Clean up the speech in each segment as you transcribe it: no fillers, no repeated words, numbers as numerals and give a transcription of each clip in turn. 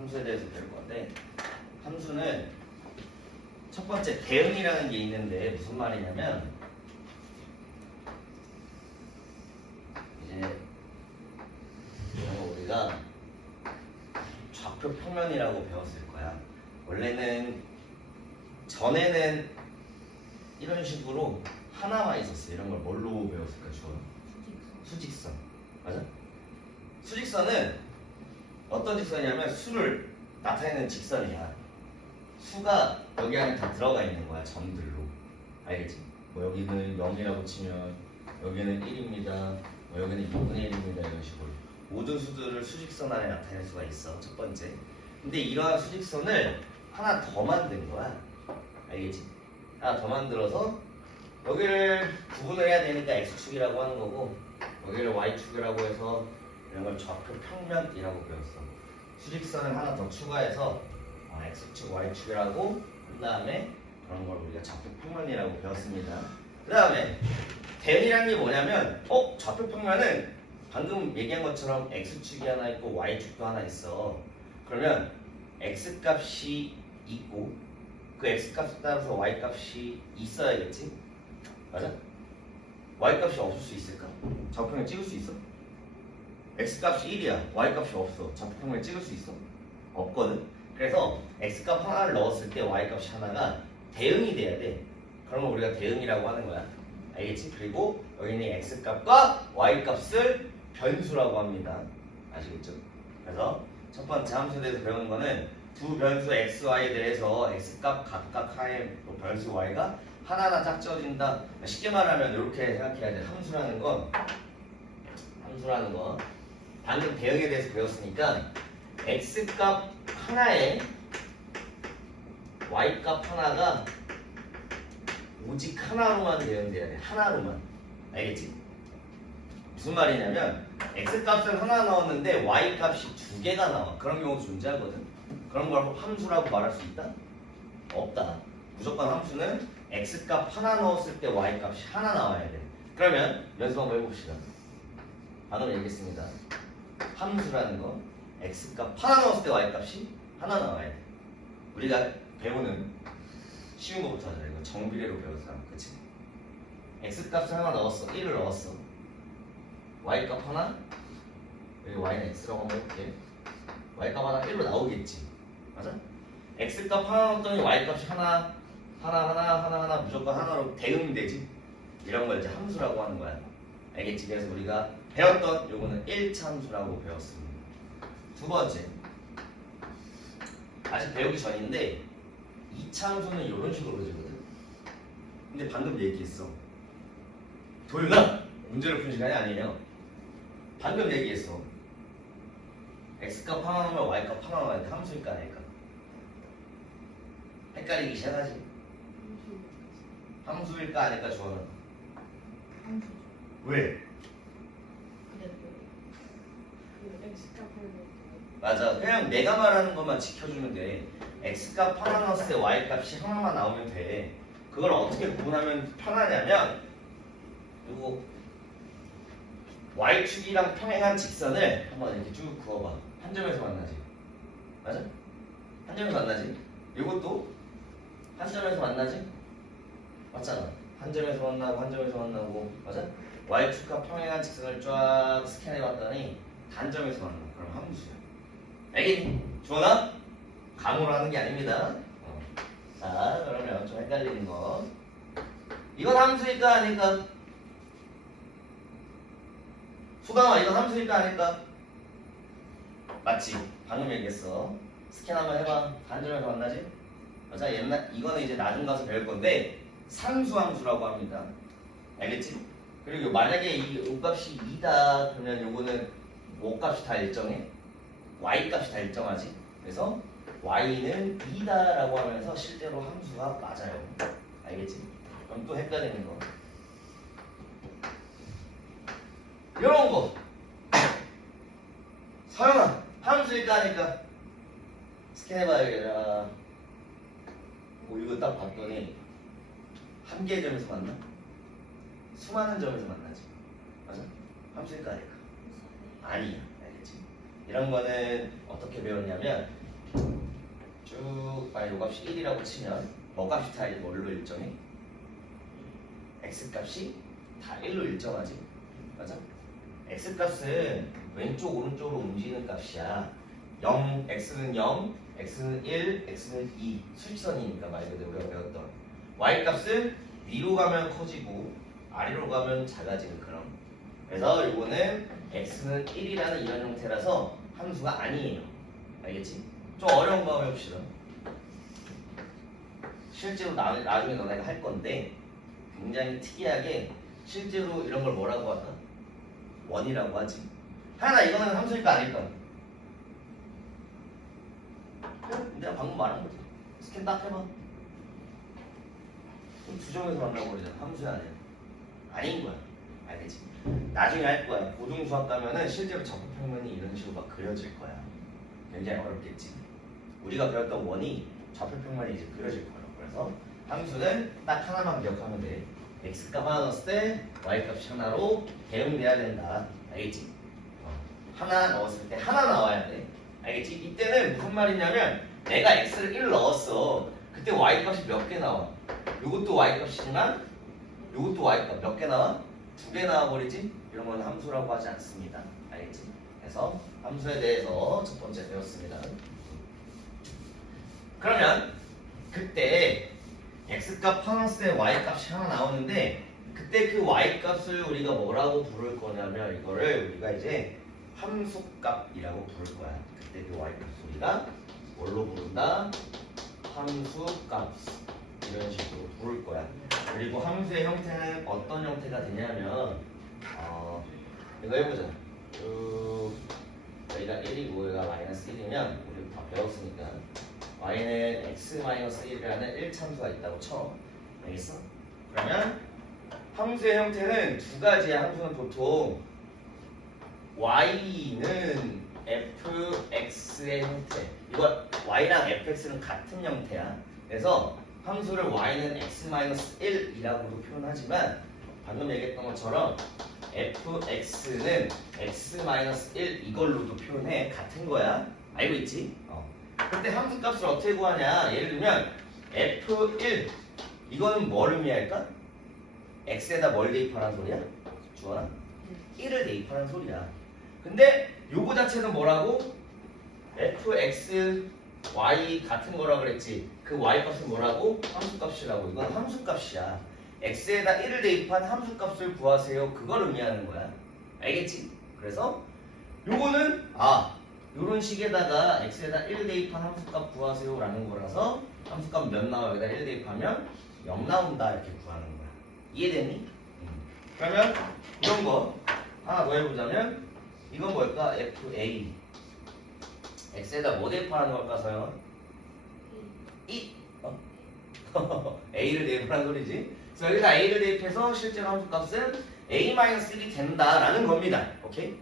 함수에 대해서 배울 건데, 함수는 첫 번째 대응이라는 게 있는데 무슨 말이냐면 이제 이런 거 우리가 좌표 평면이라고 배웠을 거야. 원래는 전에는 이런 식으로 하나만 있었어. 이런 걸 뭘로 배웠을까 주어? 수직선. 맞아? 수직선은 어떤 직선이냐면 수를 나타내는 직선이야. 수가 여기 안에 다 들어가 있는 거야. 점들로. 알겠지? 뭐 여기는 0이라고 치면 여기는 1입니다. 뭐 여기는 2분의 1입니다. 이런 식으로 모든 수들을 수직선 안에 나타낼 수가 있어. 첫 번째. 근데 이러한 수직선을 하나 더 만든 거야. 알겠지? 하나 더 만들어서 여기를 구분을 해야 되니까 x축이라고 하는 거고, 여기를 y축이라고 해서 이런 걸 좌표 평면이라고 배웠어. 수직선을 하나 더 추가해서 x축, y축이라고 한 다음에 그런 걸 우리가 좌표 평면이라고 배웠습니다. 그 다음에 대응이라는 게 뭐냐면 좌표 평면은 방금 얘기한 것처럼 x축이 하나 있고 y축도 하나 있어. 그러면 x값이 있고 그 x값에 따라서 y값이 있어야겠지? 맞아? y값이 없을 수 있을까? 좌표평면 찍을 수 있어? x값이 1이야. y값이 없어. 좌표평면 찍을 수 있어? 없거든? 그래서 x값 하나를 넣었을 때 y값이 하나가 대응이 돼야 돼. 그러면 우리가 대응이라고 하는 거야. 알겠지? 그리고 여기는 x값과 y값을 변수라고 합니다. 아시겠죠? 그래서 첫 번째 함수에 대해서 배우는 거는 두 변수 x, y에 대해서 x값 각각 하나의 변수 y가 하나하나 짝지어진다. 쉽게 말하면 이렇게 생각해야 돼. 함수라는 건 방금 대응에 대해서 배웠으니까 x값 하나에 y값 하나가 오직 하나로만 대응돼야 돼. 하나로만. 알겠지? 무슨 말이냐면 x값을 하나 넣었는데 y값이 두 개가 나와. 그런 경우도 존재하거든. 그런 걸 함수라고 말할 수 있다? 없다. 무조건 함수는 x값 하나 넣었을 때 y값이 하나 나와야 돼. 그러면 연습 한번 해봅시다. 방금 얘기했습니다. 함수라는 거 x값 하나 넣었을 때 y값이 하나 나와야 돼. 우리가 배우는 쉬운 거부터 하자. 이거 정비례로 배웠잖아. 그치? x값을 하나 넣었어. 1을 넣었어. y값 하나, 여기 y는 x라고 한번 해볼게. y값 하나 1로 나오겠지. 맞아? x값 하나 넣었더니 y값이 하나 무조건 하나로 대응되지. 이런 걸 이제 함수라고 하는 거야. 알겠지? 그래서 우리가 배웠던 요거는 1차 함수라고 배웠습니다. 두 번째, 아직 배우기 전인데 2차 함수는 이런 식으로 그려지거든. 근데 방금 얘기했어. 도윤아! 문제를 푸는 시간이 아니에요. 방금 얘기했어. x값 하나 넣으면 y값 하나 넣어야 돼. 함수일까 아닐까? 헷갈리기 시작하지. 함수일까 아닐까 주어는? 함수죠. 왜? x값을 맞아. 그냥 내가 말하는 것만 지켜주면 돼. x값 하나 넣었을 때 y값이 하나만 나오면 돼. 그걸 어떻게 구분하면 편하냐면 그리고 y축이랑 평행한 직선을 한번 이렇게 쭉 그어봐. 한 점에서 만나지. 맞아? 한 점에서 만나지. 이것도 한 점에서 만나지. 맞잖아. 한 점에서 만나고 한 점에서 만나고. 맞아? y축과 평행한 직선을 쫙 스캔해봤더니 단점에서 만나. 그럼 함수야. 알겠니? 주원아? 감으로 하는 게 아닙니다. 자, 그러면 좀 헷갈리는 거. 이건 함수일까 아닐까? 수강아, 이건 함수일까 아닐까? 맞지? 방금 얘기했어. 스캔 한번 해봐. 단점에서 만나지? 맞아? 이거는 이제 나중 가서 배울 건데 상수함수라고 합니다. 알겠지? 그리고 만약에 이 O값이 2다 그러면 요거는 O값이 다 일정해. Y값이 다 일정하지. 그래서 Y는 2다라고 하면서 실제로 함수가 맞아요. 알겠지? 그럼 또 헷갈리는 거. 이런 거. 서영아, 함수일까 아닐까? 스캔해봐야겠다. 이거 딱 봤더니 한 개의 점에서 만나? 수많은 점에서 만나지. 맞아? 함수일까 아닐까? 아니야. 알겠지? 이런 거는 어떻게 배웠냐면 요 값이 1이라고 치면 뭐 값이 다 뭘로 일정해? x 값이 다 1로 일정하지. 맞아? x 값은 왼쪽 오른쪽으로 움직이는 값이야. 0, x는 0, x는 1, x는 2 수직선이니까 말 그대로 우리가 배웠던 y 값은 위로 가면 커지고 아래로 가면 작아지는 그런. 그래서 이거는 x는 1이라는 이런 형태라서 함수가 아니에요. 알겠지? 좀 어려운 거 해봅시다. 실제로 나중에 너네가 할 건데 굉장히 특이하게 실제로 이런 걸 뭐라고 할까? 원이라고 하지. 하나 이거는 함수일까 아닐까? 그래? 내가 방금 말한 거지. 스캔 딱 해봐. 그럼 두 점에서 만나고 그러잖아. 함수야 아니야? 아닌 거야. 알겠지? 나중에 할 거야. 고등수학 가면은 실제로 좌표평면이 이런 식으로 막 그려질 거야. 굉장히 어렵겠지. 우리가 배웠던 원이 좌표평면이 이제 그려질 거야. 그래서 함수는 딱 하나만 기억하면 돼. x값 하나 넣었을 때 y값이 하나로 대응돼야 된다. 알겠지? 하나 넣었을 때 하나 나와야 돼. 알겠지? 이때는 무슨 말이냐면 내가 x를 1 넣었어. 그때 y값이 몇 개 나와? 요것도 y값이지만 요것도 y값 몇 개 나와? 2개 나와버리지? 이런 건 함수라고 하지 않습니다. 알겠지? 그래서 함수에 대해서 첫 번째 배웠습니다. 그러면 그때 x값 하나였을 때 y값이 하나 나오는데 그때 그 y값을 우리가 뭐라고 부를 거냐면 이거를 우리가 이제 함수값이라고 부를 거야. 그때 그 y값을 우리가 뭘로 부른다? 함수값 이런 식으로 부를 거야. 그리고 함수의 형태는 어떤 형태가 되냐면 이거 해보자. 여기가 1이고 여기가 마이너스 1이면 우리 다 배웠으니까 y는 x-1이라는 1참수가 있다고 쳐. 알겠어? 그러면 함수의 형태는 두 가지야. 함수는 보통 y는 fx의 형태. 이거 y랑 fx는 같은 형태야. 그래서 함수를 y는 x-1이라고도 표현하지만 방금 얘기했던 것처럼 fx는 x-1 이걸로도 표현해. 같은 거야. 알고 있지? 근데 함수 값을 어떻게 구하냐? 예를 들면 f1 이거는 뭘 의미할까? x에다 뭘 대입하라는 소리야? 주원아? 1을 대입하라는 소리야. 근데 요거 자체는 뭐라고? fx y 같은 거라 그랬지. 그 y 값은 뭐라고? 함수 값이라고. 이건 함수 값이야. x에다 1을 대입한 함수 값을 구하세요. 그걸 의미하는 거야. 알겠지? 그래서 요거는 요런 식에다가 x에다 1 대입한 함수값 구하세요 라는 거라서 함수값 몇 나와? 여기다 1 대입하면 0 나온다 이렇게 구하는 거야. 이해됐니? 그러면 이런 거 하나 더 해보자면 이건 뭘까? fa x에다 뭐 대입하는 걸까 서요? a를 대입하는 소리지. 그래서 여기다 a를 대입해서 실제로 함수값은 a-1이 된다라는 겁니다. 오케이?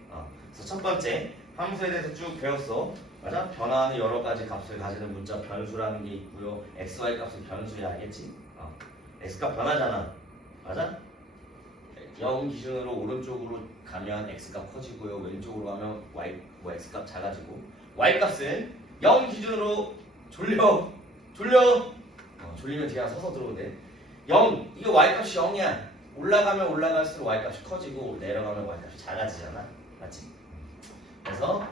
그래서 첫 번째 함수에 대해서 쭉 배웠어. 맞아? 변화하는 여러 가지 값을 가지는 문자 변수라는 게 있고요. x, y 값은 변수야. 알겠지? x값 변하잖아. 맞아? 0 기준으로 오른쪽으로 가면 x값 커지고요. 왼쪽으로 가면 x값 작아지고 y 값은 0 기준으로 졸리면 뒤에 서서 들어오대. 0 이거 y 값이 0이야. 올라가면 올라갈수록 y 값이 커지고 내려가면 y 값이 작아지잖아. 맞지? 그래서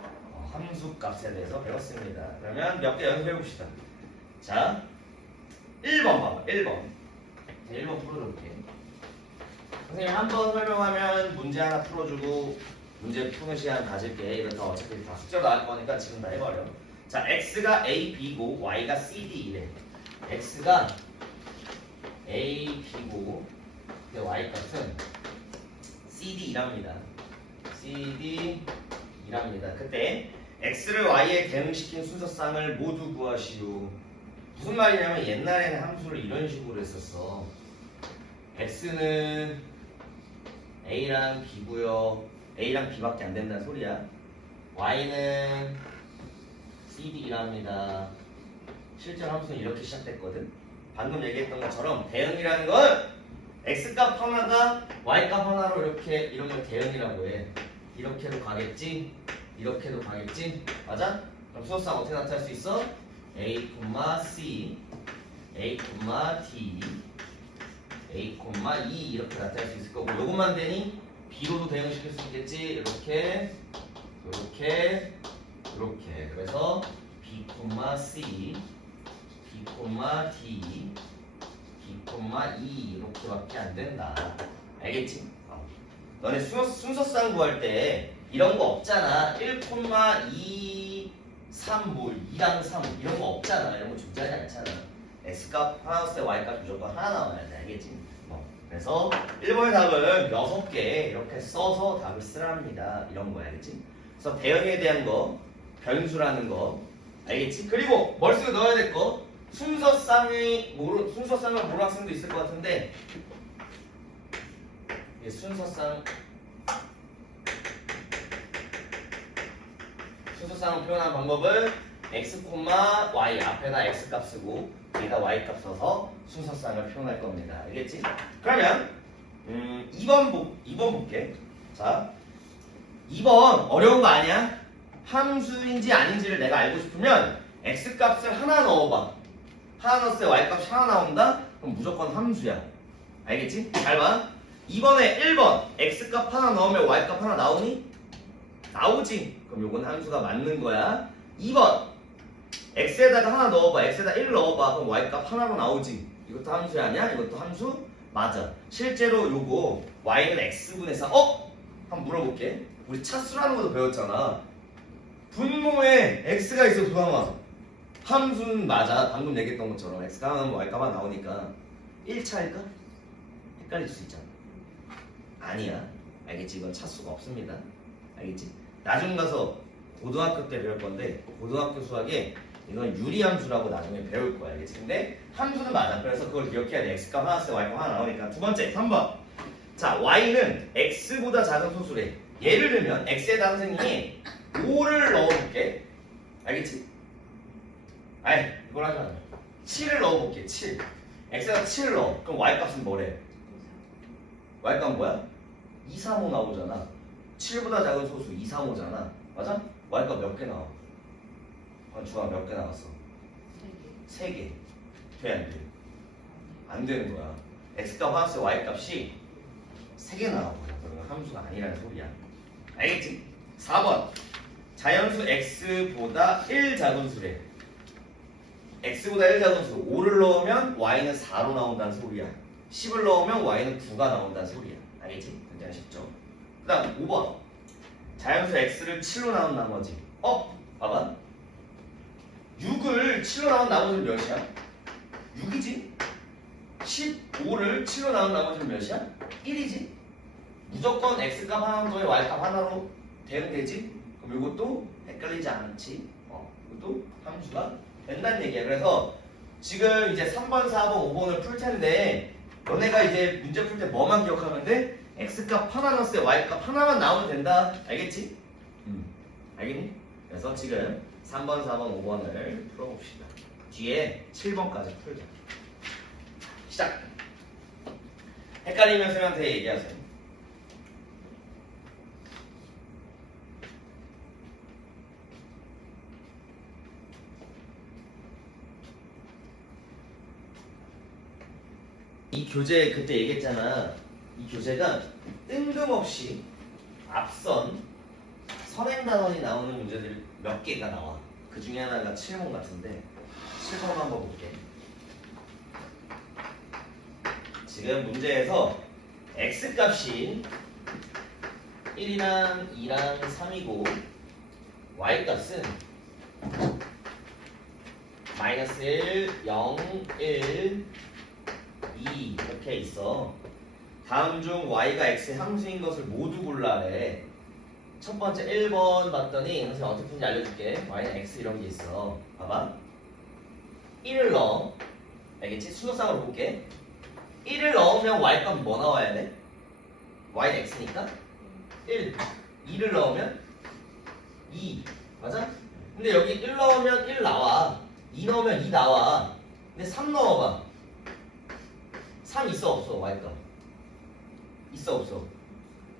함수 값에 대해서 배웠습니다. 그러면 몇 개 연습해 봅시다. 자, 1번 봐봐. 1번. 1번 풀어줄게. 선생님 한 번 설명하면 문제 하나 풀어주고 문제 푸는 시간 가질게. 이거 다 어차피 다 숙제로 나갈 거니까 지금 다 해버려. 자, x가 a, b고 y가 c, d 이래. x가 a, b고 y 값은 c, d 이랍니다. c, d 이랍니다. 그때 x를 y에 대응시킨 순서쌍을 모두 구하시오. 무슨 말이냐면 옛날에는 함수를 이런 식으로 했었어. x는 a랑 b고요. a랑 b밖에 안 된다는 소리야. y는 cd이랍니다. 실제로 함수는 이렇게 시작됐거든. 방금 얘기했던 것처럼 대응이라는 건 x값 하나가 y값 하나로 이렇게 이런 걸 대응이라고 해. 이렇게도 가겠지, 이렇게도 가겠지, 맞아? 그럼 수소쌍 어떻게 나타낼 수 있어? A, C, A, D, A, E 이렇게 나타낼 수 있을 거고 요것만 되니 B로도 대응시킬 수 있겠지. 이렇게 이렇게 이렇게 그래서 B, C, B, D, B, E 이렇게밖에 안 된다. 알겠지? 너네 순서상 구할 때 이런 거 없잖아. 1, 2, 3, 뭐 2랑 3 이런 거 없잖아. 이런 거 존재하지 않잖아. X값 하나 넣을 때 Y값 무조건 하나 나와야 돼. 알겠지? 그래서 1번의 답은 6개 이렇게 써서 답을 쓰랍니다. 이런 거야. 알겠지? 그래서 대형에 대한 거, 변수라는 거 알겠지? 그리고 머릿속에 넣어야 될 거 순서상을 모르는 학생도 있을 것 같은데 순서상을 표현하는 방법은 x, y 앞에다 x 값 쓰고 뒤에다 y 값 써서 순서상을 표현할 겁니다. 알겠지? 그러면 2번 볼게. 자, 2번 어려운 거 아니야? 함수인지 아닌지를 내가 알고 싶으면 x 값을 하나 넣어봐. 하나 넣었을 때 y 값이 하나 나온다? 그럼 무조건 함수야. 알겠지? 잘 봐. 2번에 1번 x값 하나 넣으면 y값 하나 나오니? 나오지. 그럼 요건 함수가 맞는 거야. 2번 x에다가 하나 넣어봐. x에다 1 넣어봐. 그럼 y값 하나로 나오지. 이것도 함수 아니야? 이것도 함수? 맞아. 실제로 요거 y는 x분의 4 한번 물어볼게. 우리 차수라는 것도 배웠잖아. 분모에 x가 있어 도담아. 함수는 맞아. 방금 얘기했던 것처럼 x가 하나 넣으면 y값 하나 나오니까 1차일까? 헷갈릴 수 있잖아. 아니야. 알겠지? 이건 차수가 없습니다. 알겠지? 나중 가서 고등학교 때 배울 건데 고등학교 수학에 이건 유리함수라고 나중에 배울 거야. 알겠지? 근데 함수는 맞아. 그래서 그걸 기억해야 돼. x값 하나 쓰고 y값 하나 나오니까. 두 번째 3번. 자, y는 x보다 작은 소수래. 예를 들면 x에다 선생님이 5를 넣어볼게. 알겠지? 아이 이걸 하지 마. 7을 넣어볼게. 7. x에다 7을 넣어. 그럼 y값은 뭐래? y값은 뭐야? 2, 3, 5 나오잖아. 7보다 작은 소수 2, 3, 5잖아. 맞아? y값 몇 개 나와? 주아 몇 개 나왔어? 3개. 돼? 안 돼? 안 되는 거야. x값 하나씩 y값이 3개 나와버려. 그러면 함수가 아니라는 소리야. 알겠지? 4번. 자연수 x보다 1 작은 수래. x보다 1 작은 수 5를 넣으면 y는 4로 나온다는 소리야. 10을 넣으면 y는 9가 나온다는 소리야. 알겠지? 굉장히 쉽죠? 그 다음 5번. 자연수 x를 7로 나온 나머지. 봐봐. 6을 7로 나온 나머지는 몇이야? 6이지? 15를 7로 나온 나머지는 몇이야? 1이지? 무조건 x값 하나 더에 y값 하나로 대응되지? 그럼 이것도 헷갈리지 않지? 이것도 함수가 된다는 얘기야. 그래서 지금 이제 3번, 4번, 5번을 풀 텐데 너네가 이제 문제 풀 때 뭐만 기억하면 돼? x값 하나 넣었을 때 y값 하나만 나오면 된다. 알겠지? 알겠니? 그래서 지금 3번, 4번, 5번을 풀어봅시다. 뒤에 7번까지 풀자. 시작! 헷갈리면 쌤한테 얘기하세요. 이 교재 그때 얘기했잖아. 이 교재가 뜬금없이 앞선 선행단원이 나오는 문제들이 몇 개가 나와. 그 중에 하나가 7번 같은데 7번 한번 볼게. 지금 문제에서 x값이 1이랑 2랑 3이고 y값은 마이너스 1, 0, 1, 2 이렇게 있어. 다음 중 y가 x의 함수인 것을 모두 골라래. 첫 번째 1번 봤더니 선생님 어떻게 푸는지 알려줄게. y는 x 이런 게 있어. 봐봐. 1을 넣어. 알겠지? 순서상으로 볼게. 1을 넣으면 y값 뭐 나와야 돼? y는 x니까 1. 2를 넣으면 2. 맞아? 근데 여기 1 넣으면 1 나와. 2 넣으면 2 나와. 근데 3 넣어봐. 3 있어 없어? y값 있어 없어?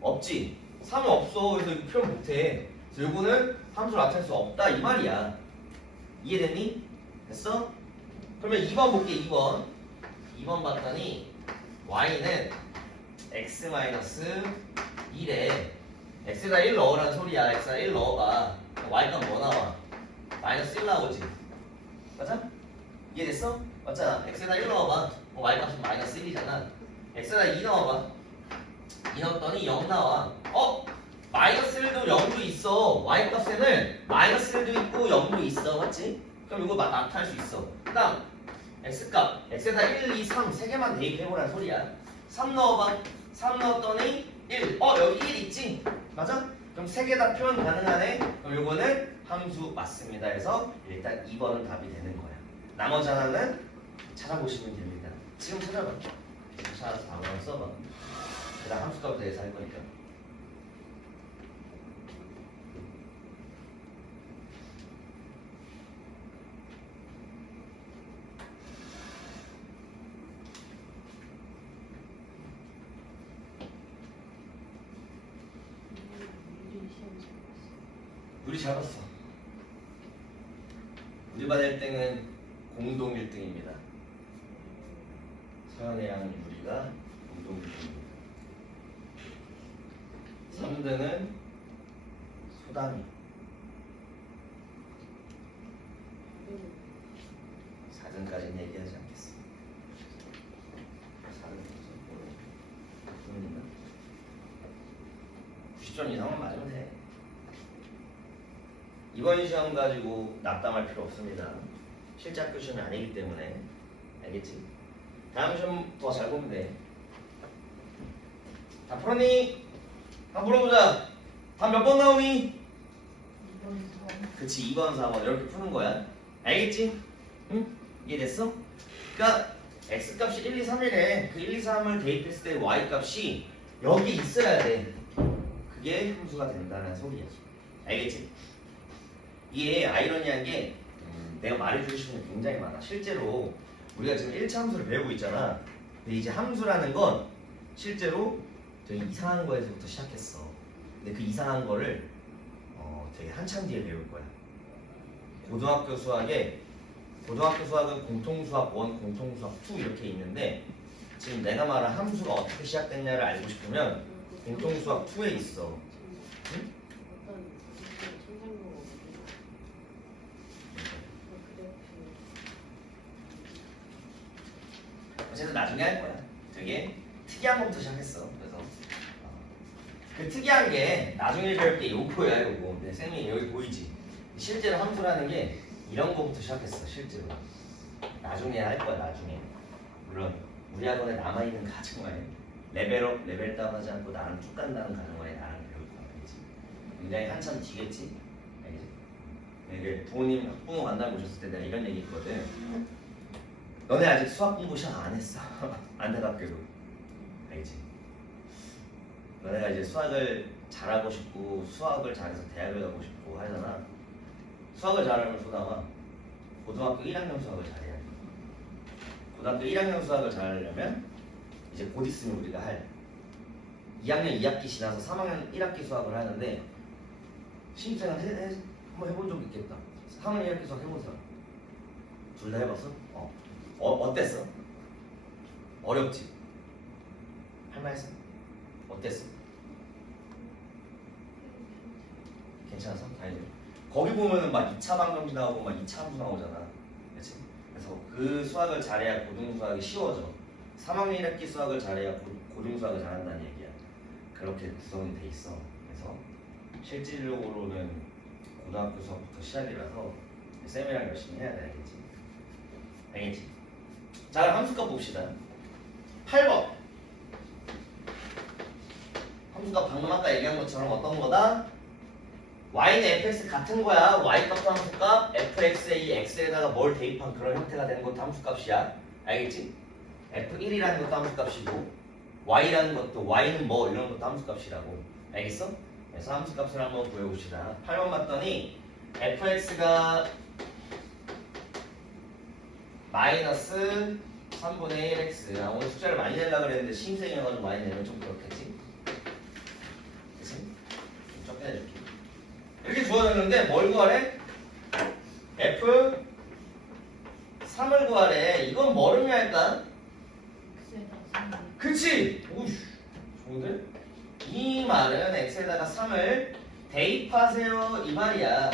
없지. 3은 없어. 그래서 이거 표현 못해. 그래서 요거는 함수를 나타낼 수 없다 이 말이야. 이해됐니? 됐어? 그러면 2번 볼게. 2번 봤더니 y는 x-1에 x에다 1 넣으라는 소리야. x에다 1 넣어봐. y값 뭐 나와? 마이너스 1 나오지. 맞아? 이해됐어? 맞잖아. x에다 1 넣어봐. y값은 마이너스 1이잖아. x에다 2 넣어봐. 2 넣었더니 0 나와. 마이너스 1도 0도 있어. y값에는 마이너스 1도 있고 0도 있어. 맞지? 그럼 이거 나타날 수 있어. 그 다음 x값 x에다 1, 2, 3 세 개만 대입해보란 소리야. 3 넣어봐. 3 넣었더니 1. 여기 1 있지? 맞아? 그럼 세 개 다 표현 가능하네? 그럼 요거는 함수 맞습니다. 해서 일단 2번은 답이 되는 거야. 나머지 하나는 찾아보시면 됩니다. 지금 찾아봐. 지금 찾아서 답을 한번 써봐. 그다음 함수값에 대해서 할 거니까. 우리 잘 봤어. 우리 반 1등은 공동 1등입니다. 서연이랑 우리가 공동 1등입니다. 3등은 소담이. 4등까지는 얘기하지 않겠습니다. 4등까지 90점 이상은 맞으면 돼. 이번 시험 가지고 낙담할 필요 없습니다. 실제 학교 시험이 아니기 때문에. 알겠지? 다음 시험 더 잘 보면 돼. 다 풀었니? 한번 물어보자. 답 몇 번 나오니? 2번, 4번. 그치, 2번, 4번 이렇게 푸는 거야. 알겠지? 응? 이해됐어? 그러니까 x값이 1, 2, 3이래. 그 1, 2, 3을 대입했을 때 y값이 여기 있어야 돼. 그게 함수가 된다는 소리야. 알겠지? 이게 아이러니한 게 내가 말해주고 싶은 게 굉장히 많아. 실제로 우리가 지금 1차 함수를 배우고 있잖아. 근데 이제 함수라는 건 실제로 되게 이상한 거에서부터 시작했어. 근데 그 이상한 거를 되게 한참 뒤에 배울 거야. 고등학교 수학은 공통수학 1, 공통수학 2 이렇게 있는데 지금 내가 말한 함수가 어떻게 시작됐냐를 알고 싶으면 공통수학 2에 있어. 응? 어쨌든 나중에 할 거야. 되게 특이한 것부터 시작했어. 그래서 그 특이한 게 나중에 배울 게 요거야, 요거. 근데 쌤이 여기 보이지? 실제로 함수라는 게 이런 거부터 시작했어, 실제로. 나중에 할 거야, 나중에. 물론 우리 학원에 남아있는 가정과에 레벨업, 레벨 다운하지 않고 나랑 쭉 간다는 가정과에 나랑 배울 거야, 알겠지? 굉장히 한참 뒤겠지? 알겠지? 이게 부모님 학부모 만나고 오셨을 때 내가 이런 얘기 했거든. 너네 아직 수학 공부 시작 안 했어. 안타깝게도. 알겠지? 너네가 이제 수학을 잘하고 싶고 수학을 잘해서 대학을 가고 싶고 하잖아. 수학을 잘하면 소담아 고등학교 1학년 수학을 잘해야 돼. 고등학교 1학년 수학을 잘하려면 이제 곧 있으면 우리가 할 2학년 2학기 지나서 3학년 1학기 수학을 하는데 신입생은 한번 해본 적 있겠다. 3학년 1학기 수학 해본 사람 둘 다 해봤어? 어땠어? 어렵지? 할만했어? 어땠어? 괜찮았어? 다행이네. 거기 보면은 막 2차 방정식 나오고 막 2차 함수 나오잖아. 그치? 그래서 그 수학을 잘해야 고등수학이 쉬워져. 3학년 1학기 수학을 잘해야 고등수학을 잘한다는 얘기야. 그렇게 구성이 돼 있어. 그래서 실질적으로는 고등학교 수학부터 시작이라서 쌤이랑 열심히 해야 돼. 알겠지? 알겠지? 자, 함수값 봅시다. 8번. 함수값 방금 아까 얘기한 것처럼 어떤 거다? y는 fx 같은 거야. y값도 함수값, fx에 x에다가 뭘 대입한 그런 형태가 되는 것도 함수값이야. 알겠지? f1이라는 것도 함수값이고 y라는 것도 y는 뭐 이런 것도 함수값이라고. 알겠어? 그래서 함수값을 한번 구해봅시다. 8번 봤더니 fx가 마이너스 3분의 1x. 오늘 숫자를 많이 내려고 그랬는데 신생이어가지고 많이 내면 좀 그렇겠지? 그치? 좀 적게 내줄게. 이렇게 주어졌는데 뭘 구하래? f 3을 구하래. 이건 뭘 의미할까? X에다가 3. 그치? 오이씨, 좋은데? 이 말은 x에다가 3을 대입하세요 이 말이야.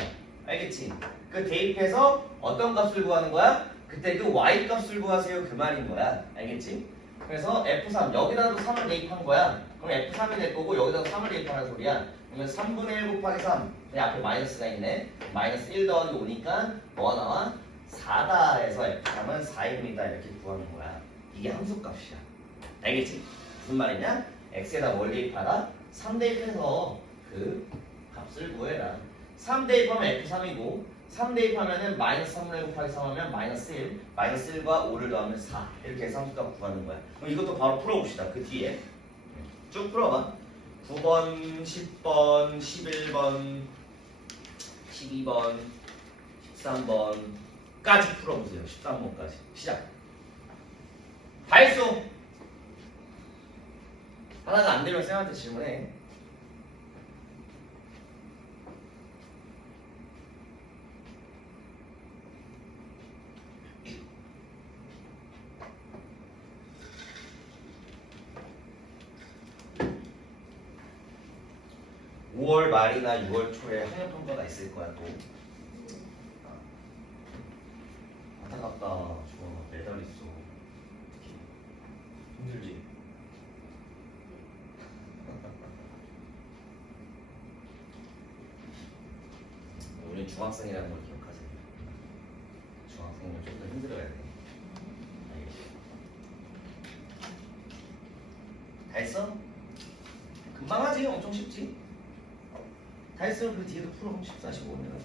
알겠지? 그 대입해서 어떤 값을 구하는 거야? 그때 그 y 값을 구하세요 그 말인 거야. 알겠지? 그래서 F3 여기다도 3을 대입한 거야. 그럼 F3이 될 거고 여기다도 3을 대입하는 소리야. 그러면 3분의 1 곱하기 3 앞에 마이너스가 있네. 마이너스 1 더하기 5니까 뭐가 나와? 4다 해서 F3은 4입니다 이렇게 구하는 거야. 이게 함수값이야. 알겠지? 무슨 말이냐? x에다 뭘 대입하라? 3 대입해서 그 값을 구해라. 3 대입하면 F3이고 3 대입하면은 마이너스 3분의 1 곱하기 3 하면 마이너스 1 마이너스 1과 5를 더하면 4 이렇게 해서 함수값 구하는 거야. 그럼 이것도 바로 풀어봅시다. 그 뒤에 쭉 풀어봐. 9번, 10번, 11번, 12번, 13번까지 풀어보세요. 13번까지 시작. 다 했어. 하나가 안 되면 쌤한테 질문해. (5월) 말이나 (6월) 초에 학력평가가 있을 거야 또. 안타깝다. 좋아. 매달 있어. 힘들지? 우리 중학생이라는 걸 기억하세요. 중학생이면 좀 더 힘들어야 돼. 알겠지? 다 했어? 금방 하지? 엄청 쉽지? 다 했으면 그 뒤에도 풀어. 14, 15면.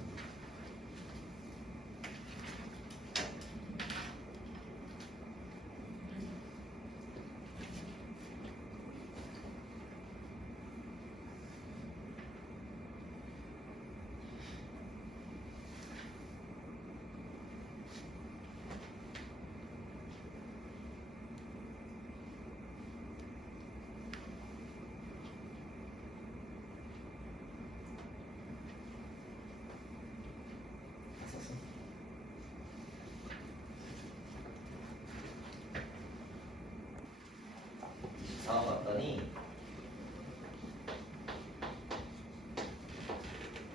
상황 봤더니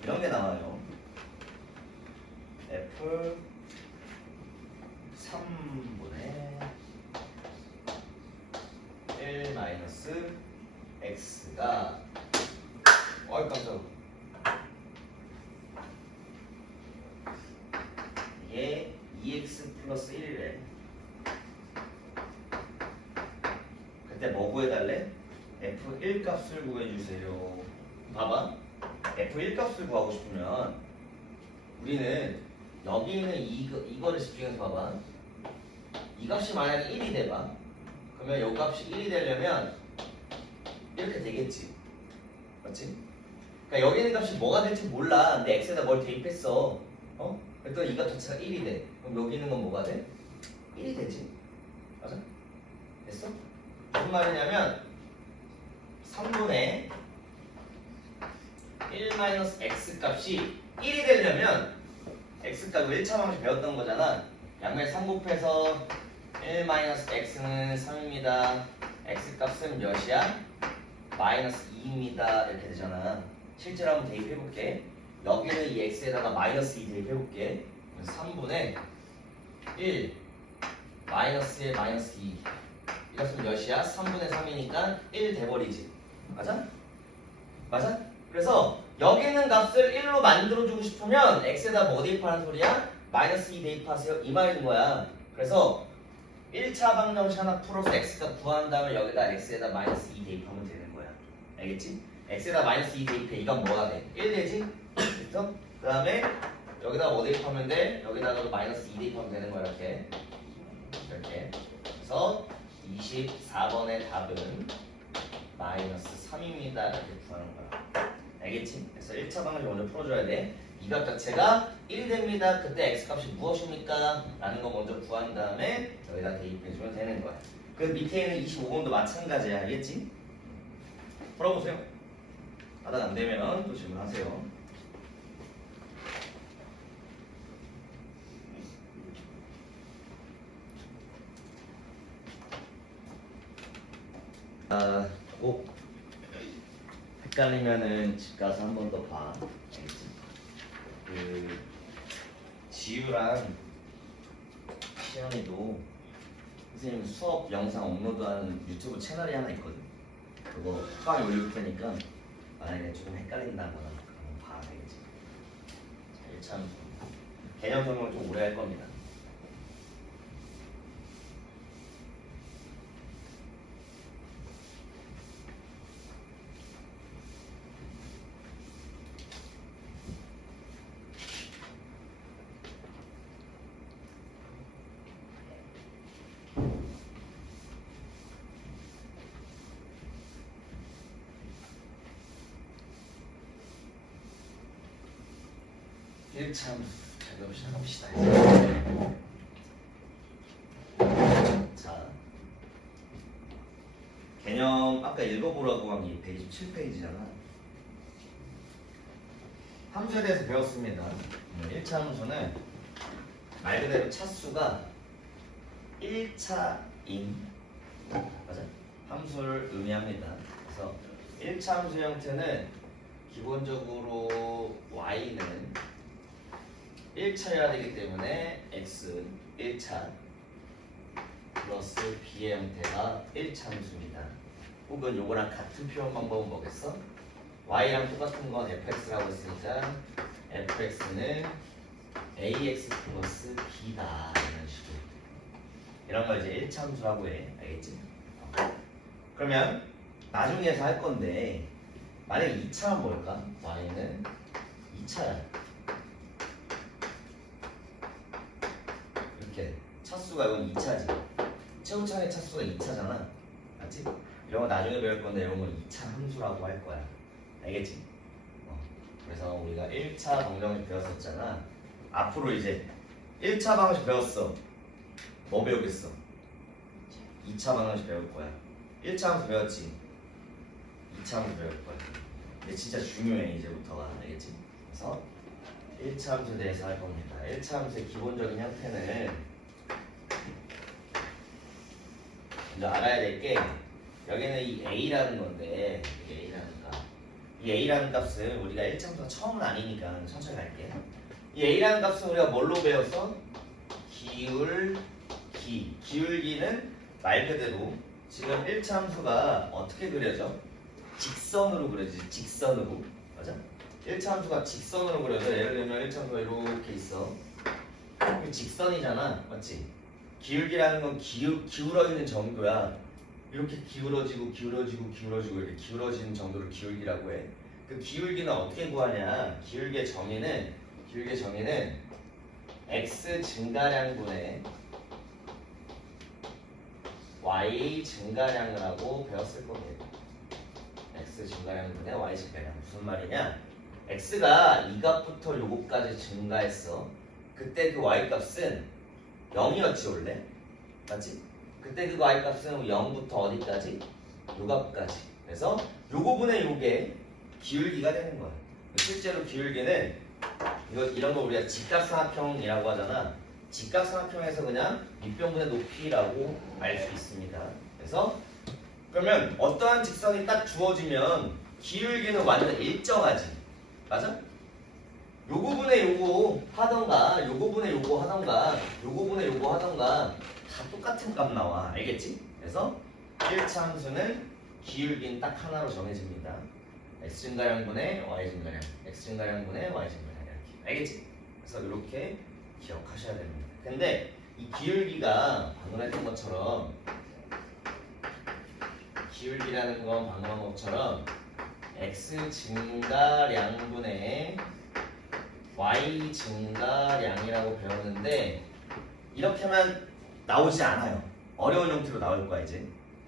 이런 게 나와요. F 3분의 1 마이너스 x가 어이 깜짝 이게 2x 플러스 1이래. 그때 뭐 구해달래? F1 값을 구해주세요. 봐봐. F1 값을 구하고 싶으면 우리는 여기 있는 이거를 집중해서 봐봐. 이 값이 만약에 1이 돼봐. 그러면 이 값이 1이 되려면 이렇게 되겠지. 맞지? 그러니까 여기 있는 값이 뭐가 될지 몰라. 근데 x에다 뭘 대입했어. 그랬더니 이 값 자체가 1이 돼. 그럼 여기 있는 건 뭐가 돼? 1이 되지. 맞아? 됐어? 무슨 말이냐면 3분의 1-x 값이 1이 되려면 x 값을 1차 방식 배웠던 거잖아. 양면 3 곱해서 1-x는 3입니다. x 값은 몇이야? 마이너스 2입니다. 이렇게 되잖아. 실제로 한번 대입해볼게. 여기는 이 x에다가 마이너스 2 대입해볼게. 3분의 1 마이너스에 마이너스 2 이 값은 몇이야? 3분의 3이니까 1 돼버리지. 맞아? 맞아? 그래서 여기 있는 값을 1로 만들어주고 싶으면 x에다 뭐 대입하는 소리야? 마이너스 2 대입하세요 이 말인 거야. 그래서 1차 방정식 하나 풀어서 x값 구한 다음에 여기다 x에다 마이너스 2 대입하면 되는 거야. 알겠지? x에다 마이너스 2 대입해. 이건 뭐가 돼? 1 되지? 그래서 그 다음에 여기다 뭐 대입하면 돼? 여기다가 마이너스 2 대입하면 되는 거야. 이렇게 그래서 24번의 답은 마이너스 3입니다. 이렇게 구하는 거야. 알겠지? 그래서 1차 방정식 먼저 풀어줘야 돼. 이 값 자체가 1이 됩니다. 그때 x값이 무엇입니까? 라는 거 먼저 구한 다음에 여기다 대입해주면 되는 거야. 그 밑에 있는 25번도 마찬가지야. 알겠지? 풀어보세요. 하다가 안 되면 또 질문하세요. 꼭 헷갈리면은 집 가서 한 번 더 봐. 알겠지? 그 지유랑 시연이도 선생님 수업 영상 업로드하는 유튜브 채널이 하나 있거든. 그거 처음에 올릴 테니까 만약에 조금 헷갈린다거나 그러면 봐. 알겠지? 자, 1차 개념 설명을 좀 오래 할 겁니다. 참 작업을 시작합시다. 자, 개념 아까 읽어보라고 한 게 127페이지잖아. 함수에 대해서 배웠습니다. 1차 함수는 말 그대로 차수가 1차인 맞아? 함수를 의미합니다. 그래서 1차 함수 형태는 기본적으로 y는 1차여야 되기 때문에 x는 1차 플러스 b의 형태가 1차 함수입니다. 혹은 요거랑 같은 표현 방법은 뭐겠어? y랑 똑같은 건 fx라고 했으니까 fx는 ax 플러스 b다 이런 식으로 이런 걸 이제 1차 함수라고 해. 알겠지? 그러면 나중에서 할 건데 만약에 2차는 뭘까? y는 2차야. 이렇게 차수가 이건 2차지. 최우창의 차수가 2차잖아. 맞지? 이런 거 나중에 배울 건데 이런 건 2차 함수라고 할 거야. 알겠지? 그래서 우리가 1차 방정식 배웠었잖아. 앞으로 이제 1차 방정식 배웠어. 뭐 배우겠어? 2차 방정식 배울 거야. 1차 함수 배웠지? 2차 함수 배울 거야. 근데 진짜 중요해 이제부터가. 알겠지? 그래서 1차 함수에 대해서 할 겁니다. 1차 함수의 기본적인 형태는 먼저 알아야 될 게 여기는 이 a라는 건데 이게 a라는 값. 이 a라는 값을 우리가 1차 함수가 처음은 아니니까 천천히 갈게. 이 a라는 값은 우리가 뭘로 배웠어? 기울기. 기울기는 말 그대로 지금 1차 함수가 어떻게 그려져? 직선으로 그려지지. 직선으로. 맞아? 1차 함수가 직선으로 그려져. 예를 들면 1차 함수가 이렇게 있어. 이게 직선이잖아. 맞지? 기울기라는 건 기울어 있는 정도야. 이렇게 기울어지고 이렇게 기울어지는 정도를 기울기라고 해. 그 기울기는 어떻게 구하냐? 기울기의 정의는 x 증가량분의 y 증가량을 하고 배웠을 겁니다. x 증가량분의 y 증가량. 무슨 말이냐? x가 이 값부터 요거까지 증가했어. 그때 그 y 값은 0이었지 원래. 맞지? 그때 그 y 값은 0부터 어디까지? 요 값까지. 그래서 요거분의 요게 기울기가 되는 거야. 실제로 기울기는 이런 거 우리가 직각삼각형이라고 하잖아. 직각삼각형에서 그냥 밑변분의 높이라고 알 수 있습니다. 그래서 그러면 어떠한 직선이 딱 주어지면 기울기는 완전 일정하지. 맞아? 요거분의 요거 하던가 요거분의 요거 하던가 요거분의 요거 하던가 다 똑같은 값 나와. 알겠지? 그래서 1차 함수는 기울기는 딱 하나로 정해집니다. x증가량분의 y증가량, x증가량분의 y증가량 이렇게. 알겠지? 그래서 이렇게 기억하셔야 됩니다. 근데 이 기울기가 방금 했던 것처럼 기울기라는 건 방금 한 것처럼 x 증가량분의 y 증가량이라고 배웠는데 이렇게만 나오지 않아요. 어려운 형태로 나올 거야 이제.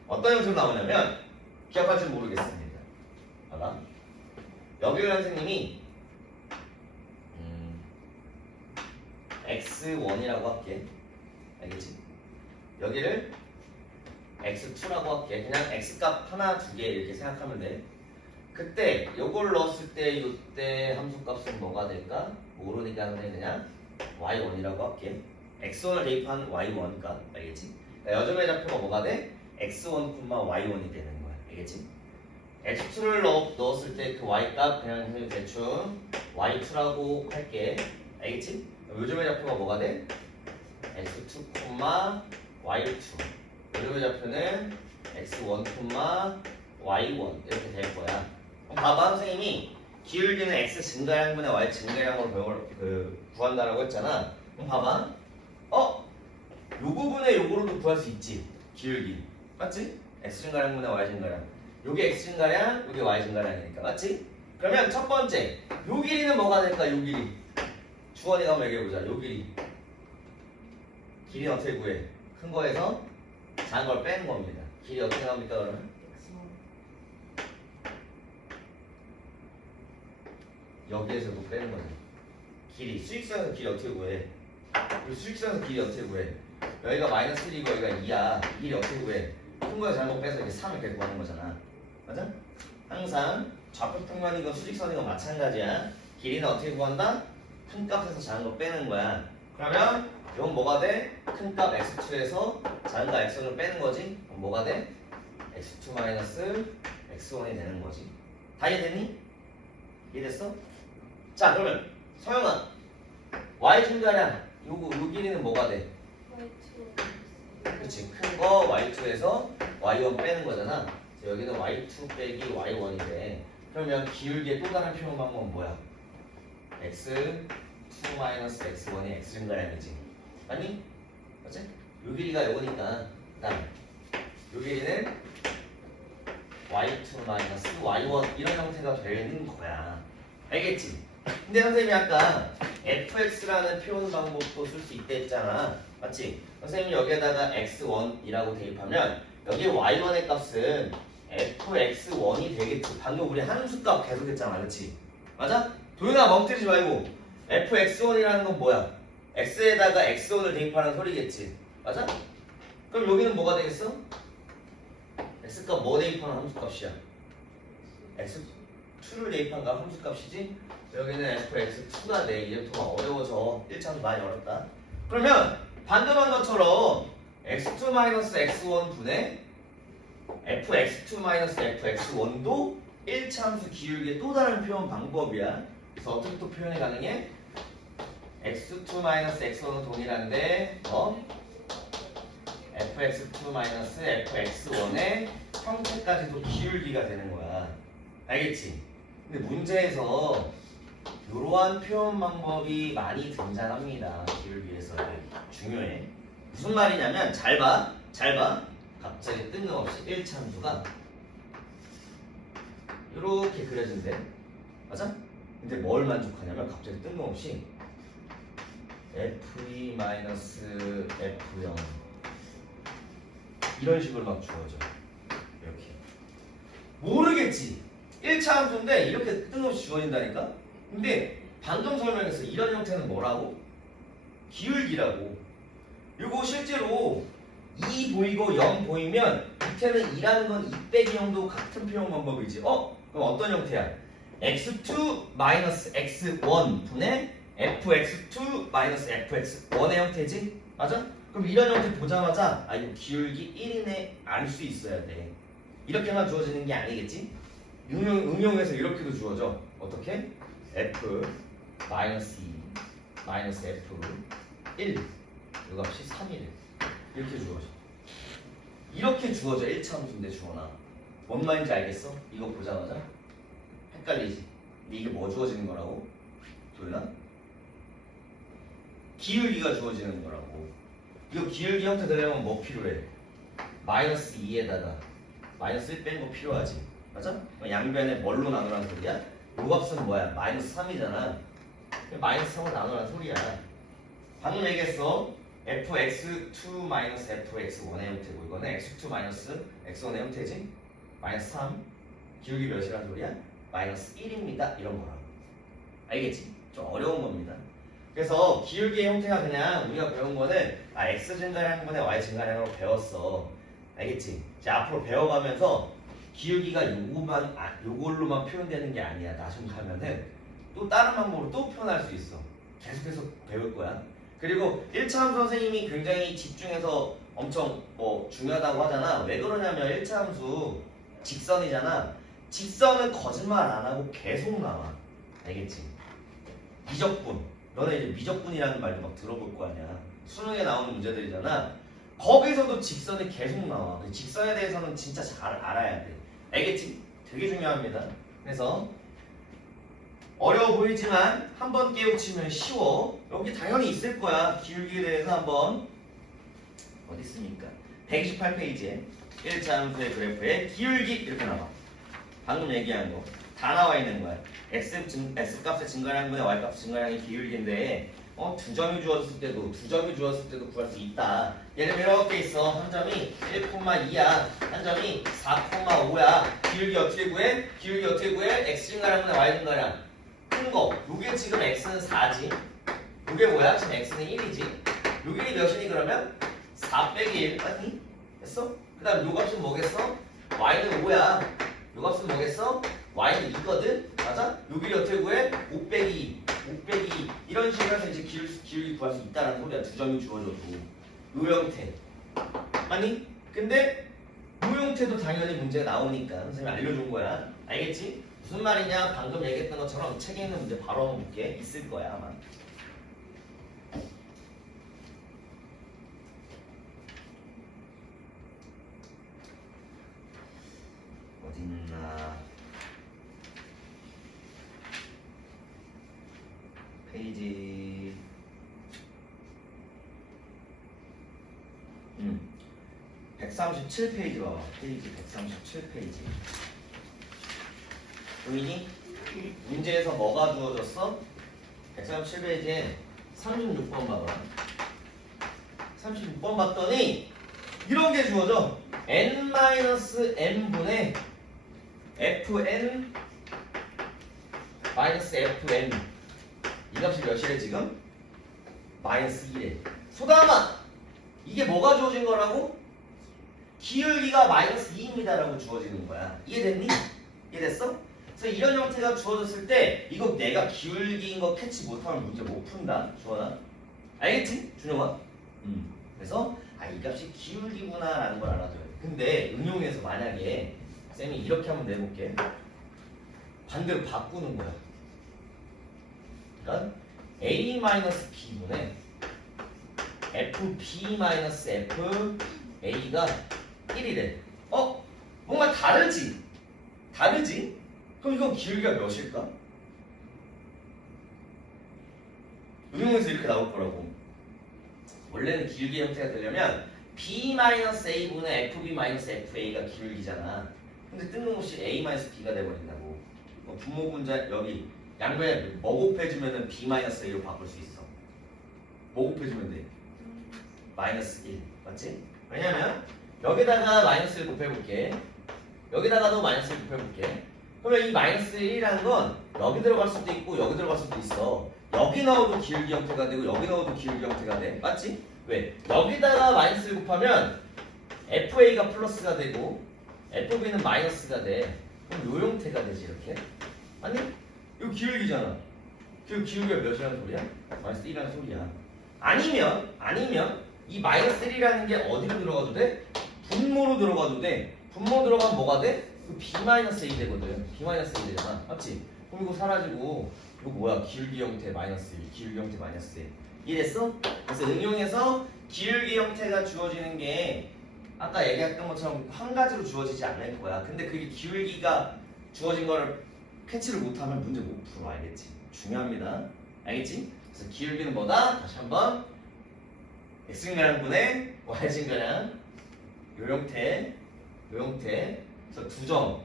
어떤 형태로 나오냐면 기억할지 모르겠습니다. 봐봐. 여기 선생님이 x1이라고 할게. 알겠지? 여기를 x2라고 할게. 그냥 x값 하나 두 개 이렇게 생각하면 돼. 그때 요걸 넣었을 때 이때 함수값은 뭐가 될까? 모르니까 그냥 y1이라고 할게. x1을 대입한 y1값. 알겠지? 요즘의 좌표가 뭐가 돼? x1, y1이 되는 거야. 알겠지? x2를 넣었을 때 그 y값 그냥 선생님 대충 y2라고 할게. 알겠지? 요즘의 좌표가 뭐가 돼? x2, y2. 요즘의 좌표는 x1, y1 이렇게 될 거야. 그럼 봐봐 선생님이 기울기는 x 증가량분의 y 증가량으로 구한다라고 했잖아. 그럼 봐봐. 요 부분에 요거로도 구할 수 있지. 기울기. 맞지? x 증가량분의 y 증가량. 요게 x 증가량, 요게 y 증가량이니까. 맞지? 그러면 첫 번째. 요 길이는 뭐가 될까? 요 길이. 주원이가 한번 얘기해보자. 요 길이. 길이 어떻게 구해? 큰 거에서 작은 걸 빼는 겁니다. 길이 어떻게 나옵니까 그러면? 여기에서도 빼는 거죠. 길이. 수직선에서 길이 어떻게 구해? 그리고 수직선에서 길이 어떻게 구해? 여기가 마이너스 1이고 여기가 2야. 이 길이 어떻게 구해? 큰 거에서 작은 거 빼서 이렇게 3 이렇게 구하는 거잖아. 맞아? 항상 좌표평면이건 수직선이건 마찬가지야. 길이는 어떻게 구한다? 큰 값에서 작은 거 빼는 거야. 그러면 이건 뭐가 돼? 큰 값 x2에서 작은 값 x1을 빼는 거지. 그럼 뭐가 돼? x2 마이너스 x1이 되는 거지. 다 이해됐니? 이해됐어? 자 그러면 서영아 y 증가량 요 길이는 뭐가 돼? 그치 큰 거 y2에서 y1 빼는 거잖아. 그래서 여기는 y2 빼기 y1이 돼. 그러면 기울기의 또 다른 표현 방법은 뭐야? x2 마이너스 x1이 x 증가량이지. 아니? 맞지? 요 길이가 요거니까 그 다음에 요 길이는 y2 마이너스 y1 이런 형태가 되는 거야. 알겠지? 근데 선생님이 아까 fx라는 표현 방법도 쓸 수 있다 했잖아. 맞지? 선생님이 여기에다가 x1이라고 대입하면 여기 y1의 값은 fx1이 되겠지. 방금 우리 함수값 계속 했잖아. 그렇지? 맞아? 도윤아 멍때리지 말고 fx1이라는 건 뭐야? x에다가 x1을 대입하는 소리겠지. 맞아? 그럼 여기는 뭐가 되겠어? x값 뭐 대입하는 함수값이야? x2를 대입한 값 함수값이지? 여기는 fx2가 돼. 이제부터 어려워져. 1차도 많이 어렵다. 그러면 방금 한 것처럼 x2-x1 분의 fx2-fx1도 1차 함수 기울기의 또 다른 표현 방법이야. 그래서 어떻게 또 표현이 가능해? x2-x1은 동일한데 fx2-fx1의 형태까지도 기울기가 되는 거야. 알겠지? 근데 문제에서 이러한 표현 방법이 많이 등장합니다. 기울기에서 중요해. 무슨 말이냐면 잘 봐. 갑자기 뜬금없이 1차 함수가 이렇게 그려진대. 맞아? 근데 뭘 만족하냐면 갑자기 뜬금없이 f2-f0 이런 식으로 막 주어져. 이렇게. 모르겠지. 1차 함수인데 이렇게 뜬금없이 주어진다니까? 근데 방금 설명했어. 이런 형태는 뭐라고? 기울기라고. 이거 실제로 2 보이고 0 보이면 밑에는 2라는 건 2 빼기 0도 같은 표현 방법이지. 그럼 어떤 형태야? x2-x1 분의 fx2-fx1의 형태지? 맞아? 그럼 이런 형태 보자마자 이거 기울기 1이네 알 수 있어야 돼. 이렇게만 주어지는 게 아니겠지? 응용해서 이렇게도 주어져. 어떻게? f 마이너스 2 마이너스 f 1 이 값이 3이래. 이렇게 주어져. 이렇게 주어져. 1차 함수인데 주어나. 뭔 말인지 알겠어? 이거 보자마자 헷갈리지? 근데 이게 뭐 주어지는 거라고? 도윤아? 기울기가 주어지는 거라고. 이거 기울기 형태 되려면 뭐 필요해? 마이너스 2에다가 마이너스 1 빼는 거 필요하지. 맞아? 양변에 뭘로 나누라는 소리야? 요 값은 뭐야? 마이너스 3이잖아. 마이너스 3으로 나누라는 소리야. 방금 얘기했어. fx2-fx1의 형태고 이거는 x2-x1의 형태지. 마이너스 3. 기울기 몇이라는 소리야? 마이너스 1입니다. 이런 거라고. 알겠지? 좀 어려운 겁니다. 그래서 기울기의 형태가 그냥 우리가 배운 거는 x 증가량분의 y 증가량으로 배웠어. 알겠지? 이제 앞으로 배워가면서 기울기가 요걸로만 표현되는 게 아니야. 나중 가면은 또 다른 방법으로 또 표현할 수 있어. 계속해서 배울 거야. 그리고 1차 함수 선생님이 굉장히 집중해서 엄청 중요하다고 하잖아. 왜 그러냐면 1차 함수 직선이잖아. 직선은 거짓말 안 하고 계속 나와. 알겠지? 미적분. 너네 이제 미적분이라는 말도 막 들어볼 거 아니야. 수능에 나오는 문제들이잖아. 거기서도 직선이 계속 나와. 그 직선에 대해서는 진짜 잘 알아야 돼. 알겠지? 되게 중요합니다. 그래서 어려워 보이지만 한번 깨우치면 쉬워. 여기 당연히 있을 거야. 기울기에 대해서 한번 어디 있습니까? 128페이지에 1차 함수의 그래프에 기울기 이렇게 나와. 방금 얘기한 거 다 나와 있는 거야. x 값의 증가량분의 y 값의 증가량의 기울기인데 두 점이 주어졌을 때도 구할 수 있다. 예를 들어 이렇게 있어. 한 점이 1,2야. 한 점이 4,5야. 기울기 어떻게 구해? x 증가량분의 y 증가량. 큰 거. 요게 지금 x는 4지. 요게 뭐야? 지금 x는 1이지. 요게 몇이니 그러면? 4 빼기 1 맞니? 됐어? 그 다음 요 값은 뭐겠어? y는 5야. 요 값은 뭐겠어? y는 2거든? 맞아? 요 길이 어떻게 구해? 5 빼기 2 이런 식으로 해서 이제 기울기 구할 수 있다는 소리야. 두 점이 주어져도 요 형태 아니? 근데 요 형태도 당연히 문제가 나오니까 선생님이 알려준 거야. 알겠지? 무슨 말이냐? 방금 얘기했던 것처럼 책에 있는 문제 바로 한번 볼게. 있을 거야 아마. 어딨나? 페이지 137페이지 봐봐. 페이지 137페이지. 보이니? 문제에서 뭐가 주어졌어? 137페이지에 36번 봐봐. 36번 봤더니 이런 게 주어져. n-m분의 fn fn 이 값이 몇이래 지금? 마이너스 1에. 소담아! 이게 뭐가 주어진 거라고? 기울기가 마이너스 2입니다 라고 주어지는 거야. 이해됐니? 이해됐어? 그래서 이런 형태가 주어졌을 때 이거 내가 기울기인 거 캐치 못하면 문제 못 푼다. 주원아. 알겠지? 준영아? 그래서 이 값이 기울기구나 라는 걸 알아둬야 돼. 근데 응용해서 만약에 쌤이 이렇게 한번 내볼게. 반대로 바꾸는 거야. 그러니까 a-b분의 fb-fa가 1이래. 뭔가 다르지? 다르지? 그럼 이건 기울기가 몇일까? 응용해서 이렇게 나올 거라고. 원래는 기울기 형태가 되려면 b-a분의 fb-fa가 기울기잖아. 근데 뜬금없이 a-b가 돼버린다고. 분모분자 여기 양변에 뭐 곱해주면은 b-a로 바꿀 수 있어. 뭐 곱해주면 돼? 마이너스 1 맞지? 왜냐면 여기다가 마이너스 1 곱해볼게. 여기다가도 마이너스 1 곱해볼게. 그러면 이 마이너스 1이라는 건 여기 들어갈 수도 있고 여기 들어갈 수도 있어. 여기 넣어도 기울기 형태가 되고 여기 넣어도 기울기 형태가 돼. 맞지? 왜? 여기다가 마이너스 1 곱하면 FA가 플러스가 되고 FB는 마이너스가 돼. 그럼 요 형태가 되지 이렇게. 아니? 이거 기울기잖아. 그 기울기가 몇이라는 소리야? 마이너스 1이라는 소리야. 아니면 이 마이너스 1이라는 게 어디로 들어가도 돼? 분모로 들어가도 돼. 분모 들어가면 뭐가 돼? B-A 되거든. B-A 되잖아. 맞지? 그럼 이거 사라지고 이거 뭐야? 기울기 형태 마이너스 1, 기울기 형태 마이너스 1. 이해됐어? 그래서 응용해서 기울기 형태가 주어지는 게 아까 얘기했던 것처럼 한 가지로 주어지지 않을 거야. 근데 그게 기울기가 주어진 거를 캐치를 못하면 문제 못 풀어. 알겠지? 중요합니다. 알겠지? 그래서 기울기는 뭐다? 다시 한번 x증가량분의 y증가량 요 형태 그래서 두 점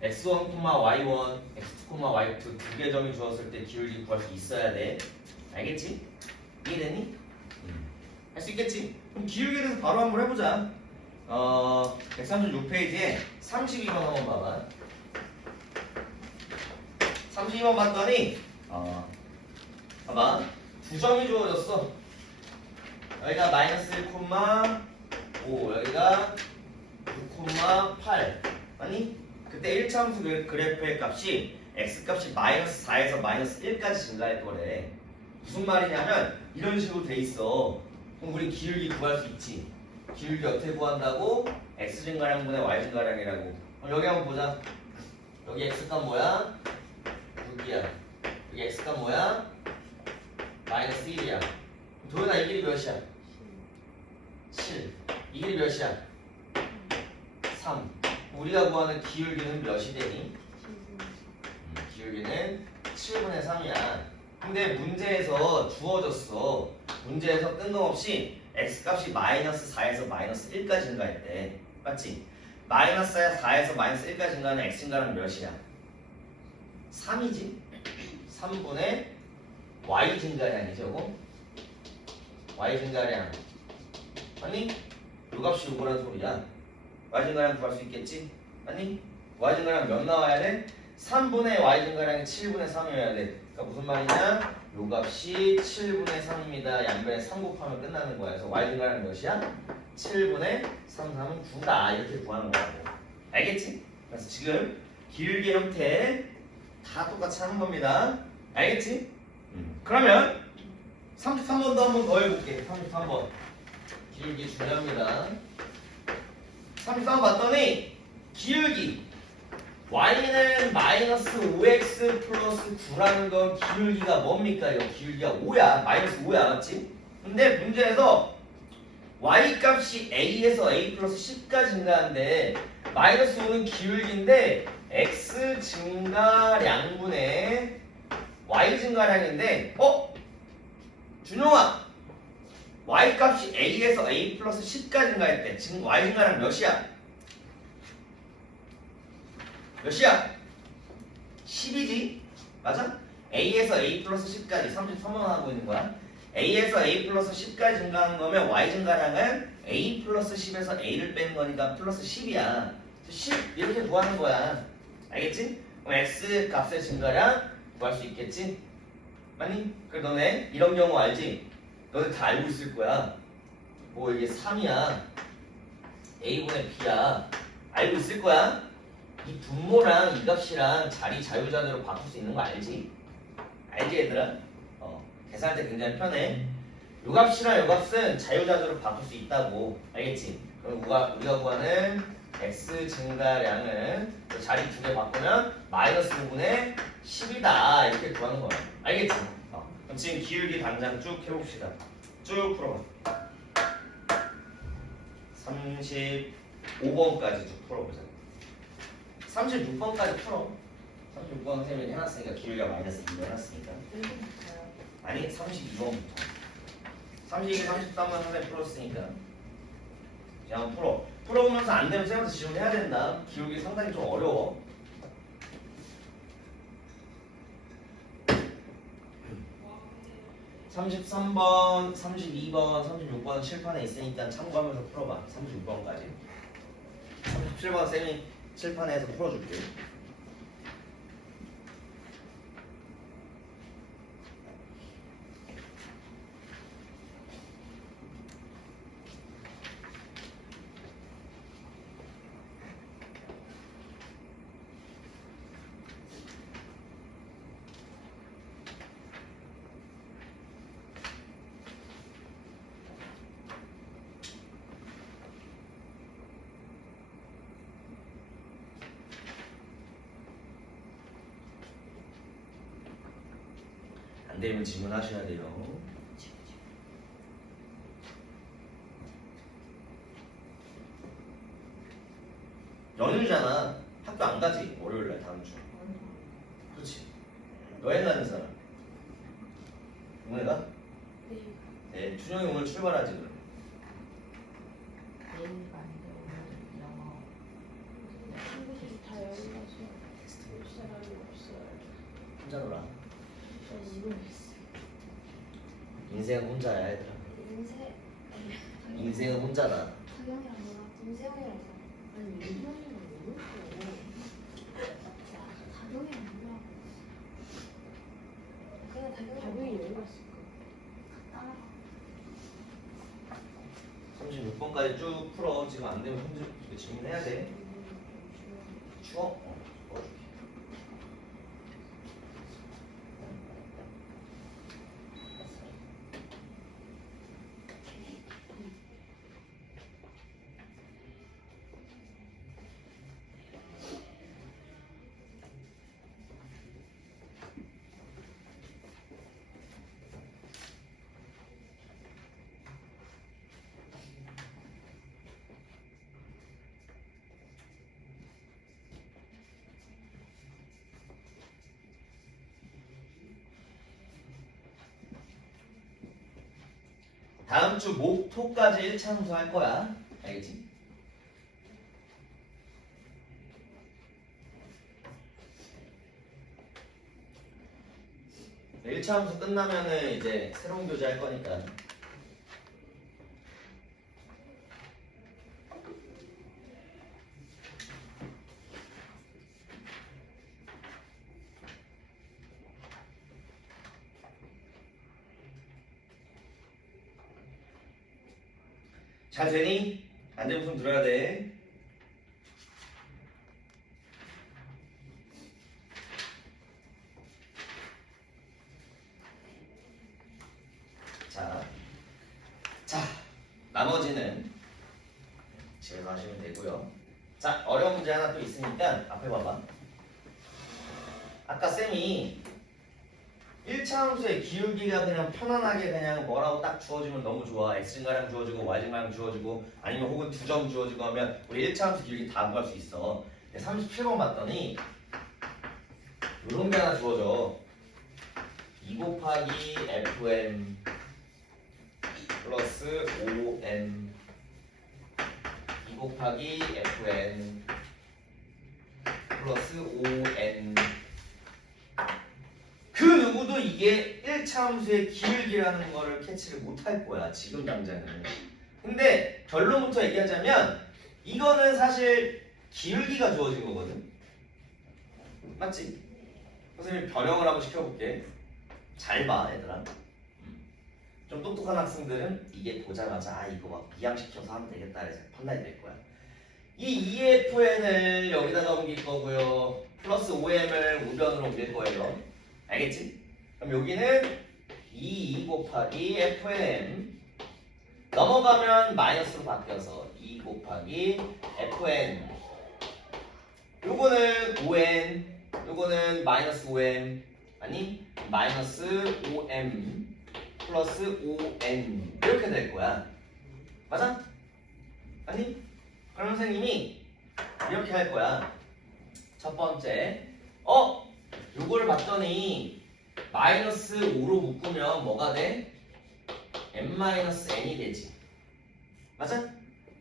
x1, y1, x2, y2 두 개 점이 주었을 때 기울기 구할 수 있어야 돼. 알겠지? 이해되니? 할 수 있겠지? 그럼 기울기에 대해서 바로 한번 해보자. 136페이지에 32번 한번 봐봐. 32번 봤더니 봐봐. 두 점이 주어졌어. 여기가 마이너스 1,5 여기가 6,8 아니? 그때 1차 함수 그래프의 값이 x값이 마이너스 4에서 마이너스 1까지 증가할 거래. 무슨 말이냐면 이런 식으로 돼 있어. 그럼 우리 기울기 구할 수 있지. 기울기 어떻게 구한다고? x 증가량분의 y 증가량이라고. 여기 한번 보자. 여기 x값 뭐야? 6이야. 여기 x값 뭐야? 마이너스 1이야. 도현아 이 길이 몇이야? 7. 이 길이 몇이야? 3. 우리가 구하는 기울기는 몇이 되니? 기울기는 7분의 3이야. 근데 문제에서 주어졌어. 문제에서 뜬금없이 x값이 마이너스 4에서 마이너스 1까지 증가했대. 맞지? 마이너스 4에서 마이너스 1까지 증가하는 x 증가는 몇이야? 3이지? 3분의 y 증가량이죠. 저거? y 증가량. 아니? 요 값이 요거란 소리야. y 증가량 구할 수 있겠지? 아니? y 증가량 몇 나와야 돼? 3분의 y 증가량이 7분의 3이어야 돼. 그러니까 무슨 말이냐? 요 값이 7분의 3입니다. 양변에 3 곱하면 끝나는 거야. 그래서 y 증가량 몇이야? 7분의 3, 3은 9다. 이렇게 구하는 거라고. 알겠지? 그래서 지금 기울기 형태 다 똑같이 하는 겁니다. 알겠지? 그러면 33번도 한번 더 해볼게. 33번. 기울기 중요합니다. 33번 봤더니 기울기 y는 마이너스 5x 플러스 9라는 건 기울기가 뭡니까? 이거 기울기가 5야. 마이너스 5야. 맞지? 근데 문제에서 y 값이 a에서 a 플러스 10까지 증가하는데 마이너스 5는 기울기인데 x 증가량분의 y 증가량인데 준용아 y 값이 a에서 a 플러스 10까지 증가했대. 지금 y 증가량 몇이야? 몇이야? 10이지? 맞아? a에서 a 플러스 10까지 33번 하고 있는 거야. a에서 a 플러스 10까지 증가하는 거면 y 증가량은 a 플러스 10에서 a를 빼는 거니까 플러스 10이야. 10 이렇게 구하는 거야. 알겠지? 그럼 x 값의 증가량 구할 수 있겠지? 맞니? 그래 너네 이런 경우 알지? 너네 다 알고 있을 거야. 뭐 이게 3이야. a분의 b야. 알고 있을 거야. 이 분모랑 이 값이랑 자리 자유자재로 바꿀 수 있는 거 알지? 알지 얘들아? 계산할 때 굉장히 편해. 요 값이랑 요 값은 자유자재로 바꿀 수 있다고. 알겠지? 그럼 우리가 구하는 x 증가량은 자리 두 개 바꾸면 마이너스 5분의 10이다. 이렇게 구하는 거야. 알겠지? 그럼 지금 기울기 당장 쭉 해봅시다. 쭉 풀어봐. 35번까지 쭉 풀어보자. 36번까지 풀어. 36번 선생님이 해놨으니까 기울기가 마이너스 2로 해놨으니까. 아니 32번부터. 32, 33번 선생님 풀었으니까. 이제 한번 풀어. 풀어보면서 안 되면 쌤한테 질문해야 된다. 기울기 상당히 좀 어려워. (33번) (32번) (36번) 칠판에 있으니까 참고하면서 풀어봐. 36번까지. 37번 쌤이 칠판에서 풀어줄게. 안 되면 질문하셔야 돼요. 연휴잖아. 학교 안 가지. 월요일날 다음 주. 그렇지. 여행 가는 사람. 오늘가? 네. 준영이 오늘 출발하지 그럼. 내일가 안 돼. 오늘 영어. 친구들이 다 여기 가서 올 사람이 없어요. 혼자 놀아. 저 모르겠어요. 인생은 혼자야 얘들아. 인생은 혼자다. 다경이랑 너랑 김세영이랑 아니 민현이랑 모르고 다경이랑 놀라고 그냥 다경이 여기 갔을까? 따라가 36번까지 쭉 풀어. 지금 안 되면 질문해야 돼. 추워? 넣어줄게. 다음 주 목, 토까지 1차 함수 할 거야. 알겠지? 네, 1차 함수 끝나면은 이제 새로운 교재 할 거니까. 잘 되니? 안 되면 손 들어야 돼. 자, 나머지는 집에서 하시면 되고요. 자, 어려운 문제 하나 또 있으니까 앞에 봐봐. 아까 쌤이 1차 함수의 기울기가 그냥 편안하게 그냥 뭐라고 딱 주어지면 너무 좋아. x증가량 주어지고 y증가량 주어지고 아니면 혹은 2점 주어지고 하면 우리 1차 함수 기울기 다 구할 수 있어. 37번 봤더니 이런 게 하나 주어져. 2 곱하기 fn 플러스 5n 2 곱하기 fn 플러스 5n 그 누구도 이게 1차 함수의 기울기라는 거를 캐치를 못할 거야 지금 당장은. 근데 결론부터 얘기하자면 이거는 사실 기울기가 주어진 거거든. 맞지? 선생님이 변형을 한번 시켜볼게. 잘 봐 얘들아. 좀 똑똑한 학생들은 이게 보자마자 아 이거 막 비양시켜서 하면 되겠다 해서 판단이 될 거야. 이 EFN을 여기다가 옮길 거고요. 플러스 OM을 우변으로 옮길 거예요. 알겠지? 그럼 여기는 2 곱하기 FN 넘어가면 마이너스로 바뀌어서 2 곱하기 FN 요거는 ON 요거는 마이너스 OM 아니 마이너스 OM 플러스 ON 이렇게 될 거야. 맞아? 아니? 그럼 선생님이 이렇게 할 거야. 첫 번째 요거를 봤더니 마이너스 5로 묶으면 뭐가 돼? n-n이 되지. 맞아?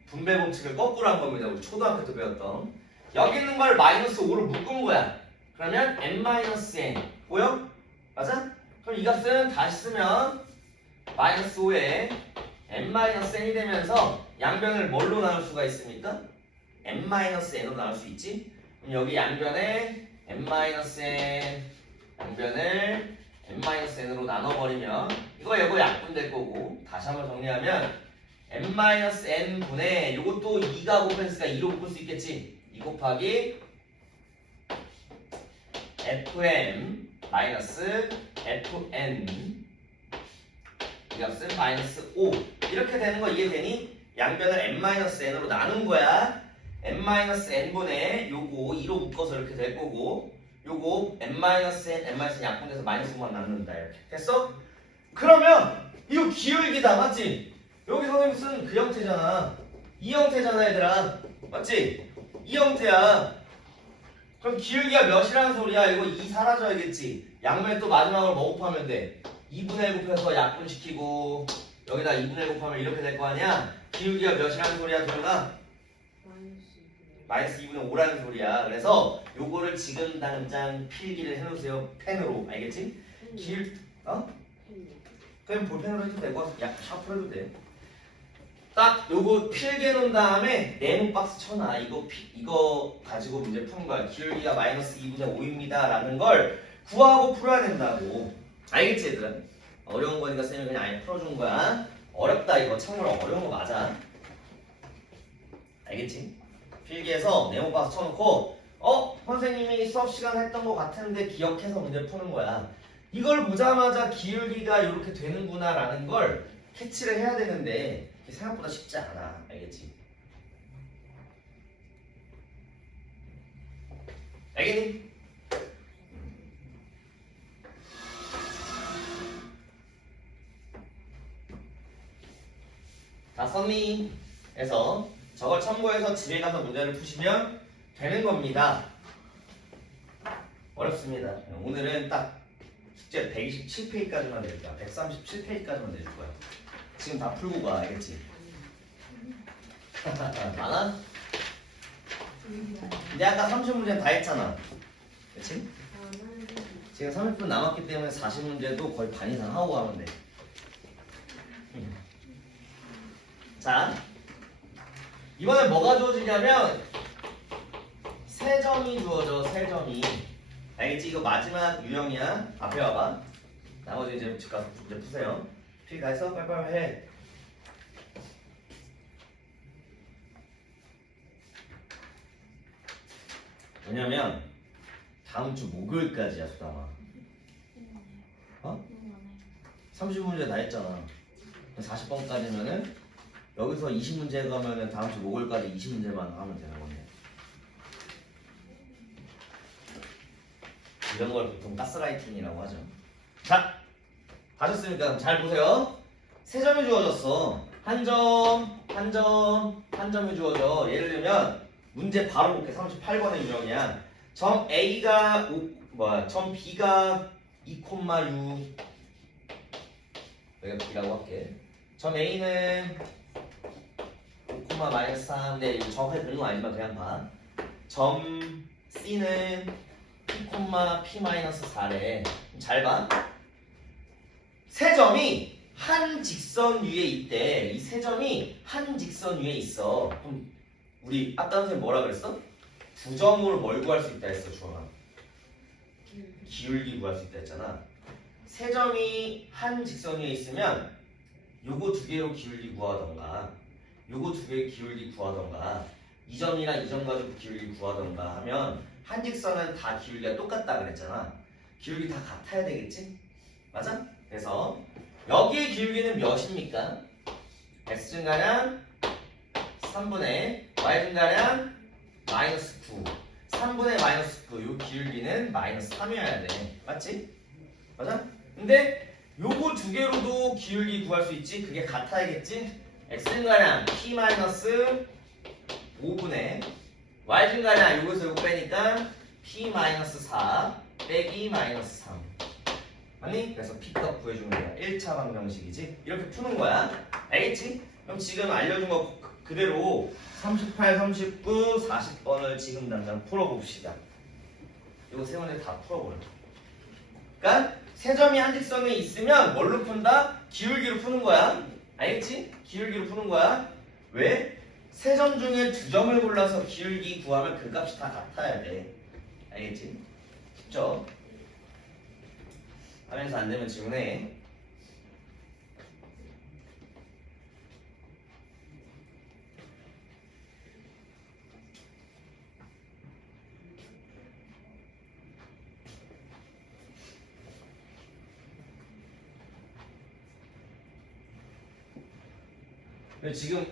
분배 법칙을 거꾸로 한 겁니다. 우리 초등학교 때 배웠던. 여기 있는 걸 마이너스 5로 묶은 거야. 그러면 n-n 보여? 맞아? 그럼 이 값은 다시 쓰면 마이너스 5에 n-n이 되면서 양변을 뭘로 나눌 수가 있습니까? n-n으로 나눌 수 있지? 그럼 여기 양변에 n-n 양변을 n-n으로 나눠버리면 이거 약분될 거고 다시 한번 정리하면 n-n분의 요것도 2가 곱했으니까 2로 묶을 수 있겠지? 2 곱하기 fm 마이너스 fn 이 값은 마이너스 5 이렇게 되는 거 이해되니? 양변을 n-n으로 나눈 거야. n-n분의 요거 2로 묶어서 이렇게 될 거고 요거 n-n 약분돼서 마이너스 5만 남는다 이렇게 됐어? 그러면 이거 기울기다 맞지? 여기 선생님 쓴 그 형태잖아. 이 형태잖아 얘들아. 맞지? 이 형태야. 그럼 기울기가 몇이라는 소리야? 이거 2 사라져야겠지. 양면에 또 마지막으로 뭐 곱하면 돼? 2분의 1 곱해서 약분시키고 여기다 2분의 1 곱하면 이렇게 될 거 아니야? 기울기가 몇이라는 소리야 도현아? 마이너스 2분의 5라는 소리야. 그래서 요거를 지금 당장 필기를 해놓으세요. 펜으로. 알겠지? 그냥 볼펜으로 해도 되고 샤프로 해도 돼. 딱 요거 필기해 놓은 다음에 네모 박스 쳐놔. 이거 가지고 문제 푸는 거야. 기울기가 마이너스 2분의 5입니다 라는 걸 구하고 풀어야 된다고. 알겠지 얘들아? 어려운 거니까 쌤이 그냥 아예 풀어준 거야. 어렵다 이거. 참고로 어려운 거 맞아. 알겠지? 필기해서 네모 박스 쳐놓고 선생님이 수업 시간 했던 거 같은데 기억해서 문제 푸는 거야. 이걸 보자마자 기울기가 이렇게 되는구나 라는 걸 캐치를 해야 되는데 생각보다 쉽지 않아. 알겠지? 알겠니? 다 썼니? 해서 저걸 참고해서 집에 가서 문제를 푸시면 되는 겁니다. 어렵습니다. 오늘은 딱 숙제 127페이지까지만 내줄 거야. 137페이지까지만 내줄 거야. 지금 다 풀고 가, 알겠지? 많아? 근데 아까 30문제는 다 했잖아. 그치? 지금 30분 남았기 때문에 40문제도 거의 반 이상 하고 가면 돼. 자, 이번엔 뭐가 주어지냐면 세 점이 주어져, 세 점이. 알겠지? 이거 마지막 유형이야. 앞에 와봐. 나머지 이제 집 가서 이제 푸세요. 필 다 했어? 빨리빨리 해. 왜냐면 다음 주 목요일까지야, 수담아. 어? 30문제 다 했잖아. 40번까지면은 여기서 20문제 가면은 다음 주 목요일까지 20문제만 하면 되는 건데. 이런 걸 보통 가스라이팅이라고 하죠. 자, 하셨으니까 그럼 잘 보세요. 세 점이 주어졌어. 한 점, 한 점, 한 점이 주어져. 예를 들면 문제 바로 볼게. 38번의 유형이야. 점 A가 점 B가 2,6 여기가 B라고 할게. 점 A는 5,-3. 근데 이거 정확하게 그런 건 아니지만 그냥 봐. 점 C는 P,P-4래. 잘 봐. 세 점이 한 직선 위에 있대. 이 세 점이 한 직선 위에 있어. 그럼 우리 아까 선생님 뭐라 그랬어? 두 점으로 뭘 구할 수 있다 했어, 주원아. 기울기 구할 수 있다 했잖아. 세 점이 한 직선 위에 있으면 요거 두 개로 기울기 구하던가, 요거 두 개 기울기 구하던가, 이 점이랑 이 점 가지고 기울기 구하던가 하면 한 직선은 다 기울기가 똑같다 그랬잖아. 기울기 다 같아야 되겠지? 맞아? 그래서 여기의 기울기는 몇입니까? x 증가량 3분의 y 증가량 마이너스 9. 3분의 마이너스 9. 요 기울기는 마이너스 3이어야 돼. 맞지? 맞아? 근데 요거 두 개로도 기울기 구할 수 있지? 그게 같아야겠지? x 증가량 p 마이너스 5분의 y 증가량 요것을 요거 빼니까 p 마이너스 4 빼기 마이너스 3. 맞니? 그래서 P값 구해주는 거야. 1차 방정식이지? 이렇게 푸는 거야. 알겠지? 그럼 지금 알려준 거 그대로 38, 39, 40번을 지금 당장 풀어봅시다. 이거 세 번째 다 풀어버려. 그러니까 세 점이 한 직선에 있으면 뭘로 푼다? 기울기로 푸는 거야. 알겠지? 기울기로 푸는 거야. 왜? 세 점 중에 두 점을 골라서 기울기 구하면 그 값이 다 같아야 돼. 알겠지? 쉽죠? 하면서 안 되면 질문해. 근데 지금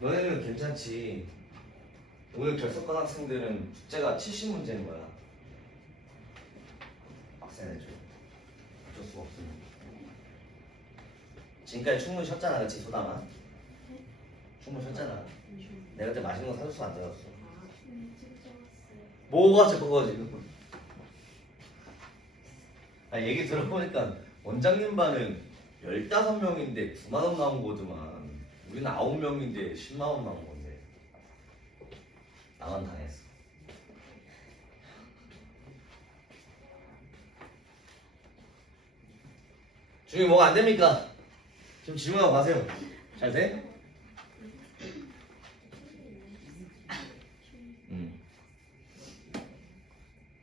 너네는 괜찮지. 오늘 결석관 학생들은 숙제가 70문제인 거야. 빡세네 좀. 어쩔 수가 없으니. 지금까지 충분히 쉬었잖아, 그치 소담아? 충분히 쉬었잖아. 내가 그때 맛있는 거 사줬어, 안 사줬어? 뭐가 저거가 지금? 아, 얘기 들어보니까 원장님 반은 15명인데 9만 원 나온 거지만 우리는 9명인데 10만 원 나온 건데 나만 당했어. 중에 뭐가 안 됩니까? 지금 질문하고 가세요. 잘 돼?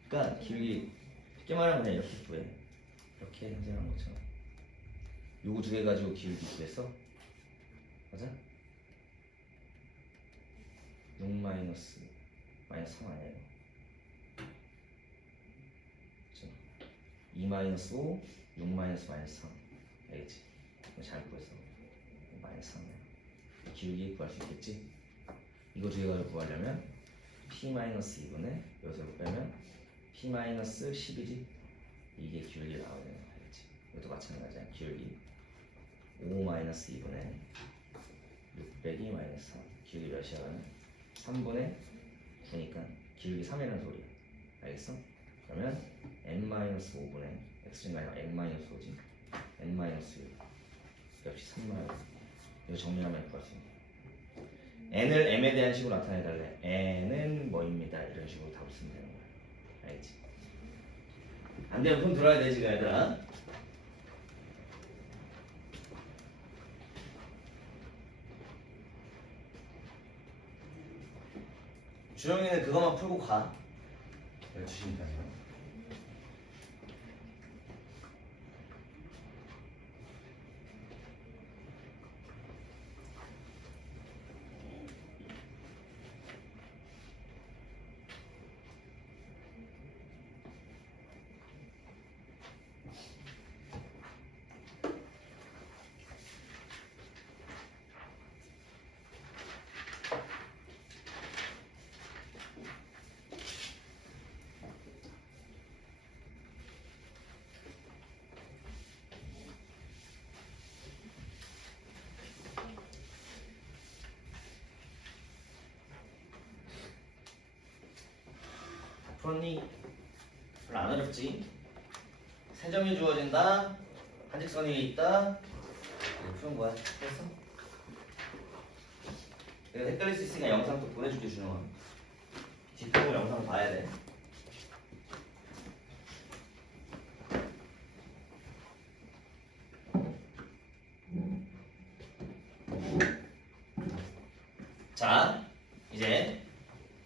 그러니까 기울기 쉽게 말하면 그냥 이렇게 구해. 이렇게 현재한 것처럼. 요거 두 개 가지고 기울기 구했어? 맞아? 6 마이너스 3 아니에요? 그쵸? 2 마이너스 5, 6 마이너스 3. 알겠지? 이거 잘 구했어. 마이너스 3이야. 기울기 구할 수 있겠지? 이거 두 개 가지고 구하려면 p 마이너스 2분의 여기서 빼면 p 마이너스 10이지? 이게 기울기 나와야 되는 거 알겠지? 이것도 마찬가지야. 기울기 5 마이너스 2분의 6 빼기 마이너스 3. 기울기 몇이야? 3분의 9니까 기울기 3이라는 소리야. 알겠어? 그러면 n 마이너스 5분의 x는 아니라 n 마이너스 5지. n 마이너스 6 역시 3마요. 이거 정리하면 될 것 같습니다. n을 m에 대한 식으로 나타내달래. n은 뭐입니다. 이런 식으로 답을 쓰면 되는 거야. 알겠지? 안 되면 폰 들어야 돼 지금 얘들아. 주영이는 그것만 풀고 가. 12시니까요. 풀었니? 별로 안 어렵지? 세 점이 주어진다. 한직선이 위에 있다. 이거 푸는 거야. 됐어? 내가 헷갈릴 수 있으니까 영상 또 보내줄게 준영아. 뒷부분 영상 봐야 돼. 자, 이제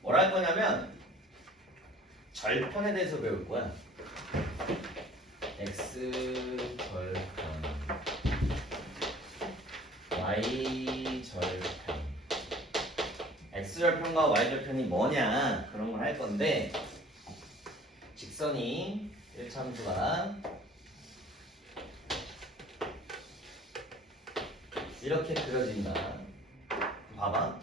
뭐라 할 거냐면 절편에 대해서 배울 거야. x 절편, y 절편. x 절편과 y 절편이 뭐냐 그런 걸 할 건데, 직선이 1참수가 이렇게 그려진다. 봐봐.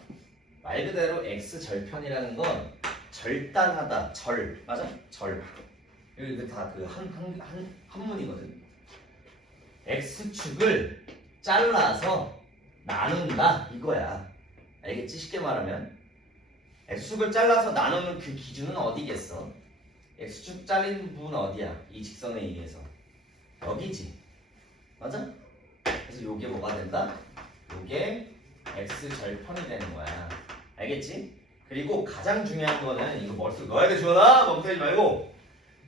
말 그대로 x 절편이라는 건 절단하다, 절 맞아? 절. 이거 다 그 한문이거든. x축을 잘라서 나눈다 이거야. 알겠지? 쉽게 말하면 x축을 잘라서 나누는 그 기준은 어디겠어? x축 잘린 부분은 어디야? 이 직선에 의해서 여기지. 맞아? 그래서 요게 뭐가 된다? 요게 x절편이 되는 거야. 알겠지? 그리고 가장 중요한 거는 이거 머릿속에 넣어야 돼 주원아. 멈추지 말고.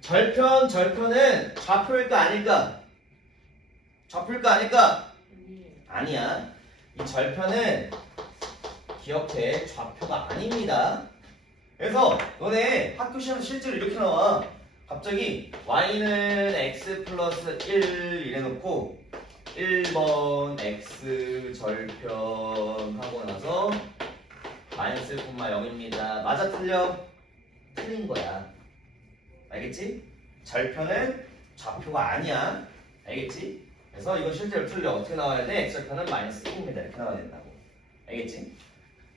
절편은 좌표일까 아닐까? 좌표일까 아닐까? 아니야. 이 절편은 기억해, 좌표가 아닙니다. 그래서 너네 학교 시험 실제로 이렇게 나와. 갑자기 y는 x 플러스 1 이래놓고 1번 x 절편 하고 나서 마이너스 1,0입니다. 맞아 틀려? 틀린 거야. 알겠지? 절편은 좌표가 아니야. 알겠지? 그래서 이건 실제로 틀려. 어떻게 나와야 돼? x절편은 마이너스 1입니다. 이렇게 나와야 된다고. 알겠지?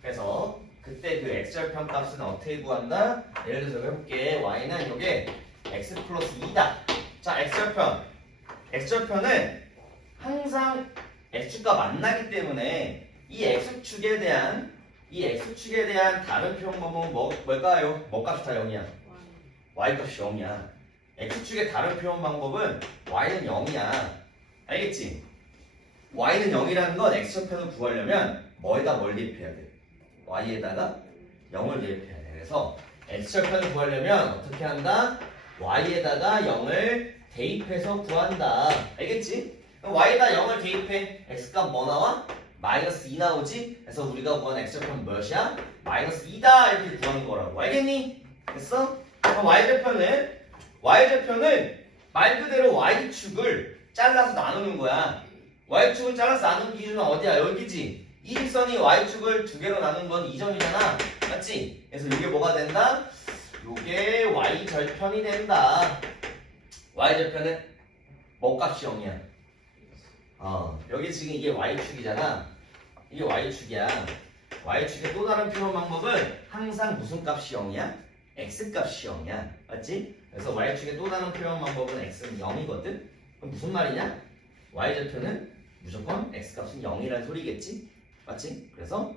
그래서 그때 그 x절편 값은 어떻게 구한다? 예를 들어서 해볼게. y는 요게 x 플러스 2다. 자, x절편은 항상 x축과 만나기 때문에 이 x축에 대한 다른 표현 방법은 뭘까요? 뭐 값이 다 0이야? y 값이 0이야. x축의 다른 표현 방법은 y는 0이야. 알겠지? y는 0이라는 건 x절편을 구하려면 뭐에다 뭘 대입해야 돼? y에다가 0을 대입해야 돼. 그래서 x절편을 구하려면 어떻게 한다? y에다가 0을 대입해서 구한다. 알겠지? 그럼 y에다 0을 대입해. x값 뭐 나와? 마이너스 2 나오지? 그래서 우리가 구하는 x절편 몇이야? 마이너스 2다 이렇게 구하는 거라고. 알겠니? 됐어? 그럼 y절편은 말 그대로 y축을 잘라서 나누는 거야. y축을 잘라서 나누는 기준은 어디야? 여기지? 이 직선이 y축을 두 개로 나눈 건 2점이잖아. 맞지? 그래서 이게 뭐가 된다? 요게 y절편이 된다. y절편은 뭐 값이 0이야? 여기 지금 이게 y축이잖아. 이게 y축이야. y축의 또 다른 표현 방법은 항상 무슨 값이 0이야? x값이 0이야. 맞지? 그래서 y축의 또 다른 표현 방법은 x는 0이거든? 그럼 무슨 말이냐? y절편은 무조건 x값은 0이라는 소리겠지? 맞지? 그래서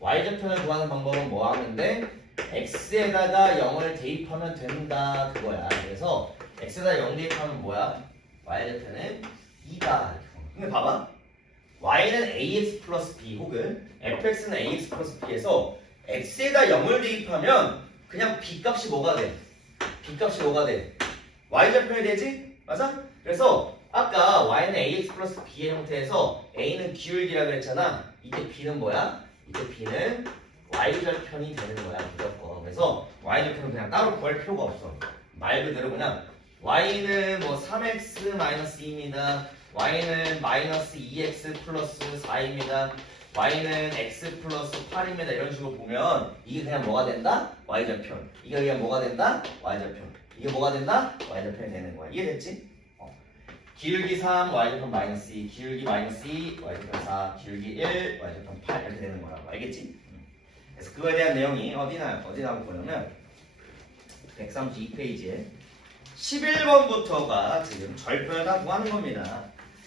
y절편을 구하는 방법은 뭐 하면 돼? x에다가 0을 대입하면 된다 그거야. 그래서 x에다 0 대입하면 뭐야? y절편은 2다. 근데 봐봐. y는 ax 플러스 b 혹은 fx는 ax 플러스 b에서 x에다 0을 대입하면 그냥 b 값이 뭐가 돼? b 값이 뭐가 돼? y좌표이 되지? 맞아? 그래서 아까 y는 ax 플러스 b의 형태에서 a는 기울기라 그랬잖아. 이때 b는 뭐야? 이때 b는 y절편이 되는 거야 무조건. 그래서 y절편은 그냥 따로 구할 필요가 없어. 말 그대로 그냥 y는 뭐 3x 마이너스 2입니다. y는 마이너스 2x 플러스 4입니다. y는 x 플러스 8입니다. 이런 식으로 보면 이게 그냥 뭐가 된다? y절편. 이게 그냥 뭐가 된다? y절편. 이게 뭐가 된다? y절편이 되는 거야. 이해됐지? 기울기 3, y절편 마이너스 2, 기울기 마이너스 2, y절편 4, 기울기 1, y절편 8 이렇게 되는 거라고. 알겠지? 그래서 그거에 대한 내용이 어디 나올 거냐면 132페이지에 11번부터가 지금 절편을 다 구하는 겁니다.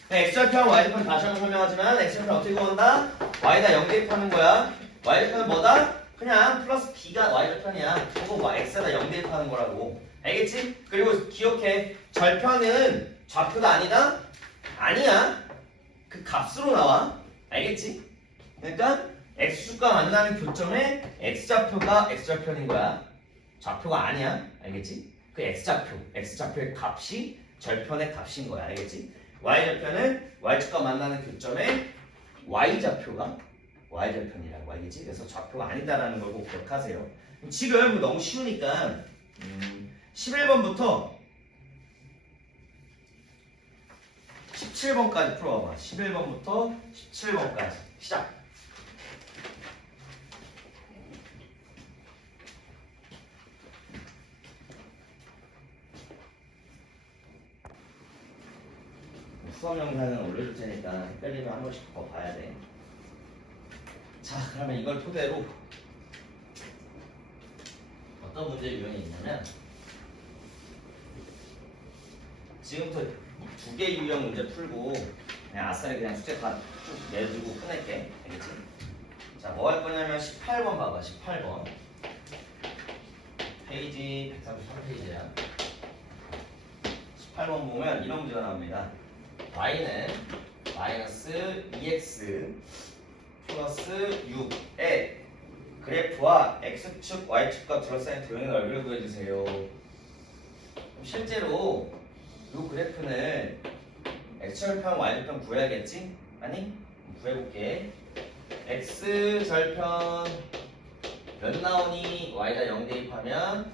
x절편, y절편 다시 한번 설명하지만 x절편 어떻게 구한다? y에다 0 대입하는 거야. y절편은 뭐다? 그냥 플러스 b가 y절편이야. 그거 x에다 0 대입하는 거라고. 알겠지? 그리고 기억해. 절편은 좌표가 아니다? 아니야. 그 값으로 나와. 알겠지? 그러니까 x축과 만나는 교점에 x좌표가 x절편인 거야. 좌표가 아니야. 알겠지? 그 x좌표의 값이 절편의 값인 거야. 알겠지? y절편은 y축과 만나는 교점에 y좌표가 y절편이라고. 알겠지? 그래서 좌표가 아니다라는 걸 꼭 기억하세요. 지금 너무 쉬우니까 11번부터 17번까지 풀어봐봐. 11번부터 17번까지 시작. 수업 영상은 올려줄 테니까 헷갈리면 한 번씩 더 봐야 돼. 자, 그러면 이걸 토대로 어떤 문제 유형이 있냐면 지금부터 2개 유형 문제 풀고 그냥 아싸리 그냥 숙제 다 쭉 내주고 끝낼게. 알겠지? 자, 뭐 할 거냐면 18번 봐봐. 18번 페이지 133페이지야. 18번 보면 이런 문제가 나옵니다. y는 마이너스 2x 플러스 6의 그래프와 x축, y축과 둘러싸인 도형의 넓이를 구해주세요. 실제로 이 그래프는 x절편, y절편 구해야겠지? 아니? 구해볼게. x절편 몇 나오니? y에다 0 대입하면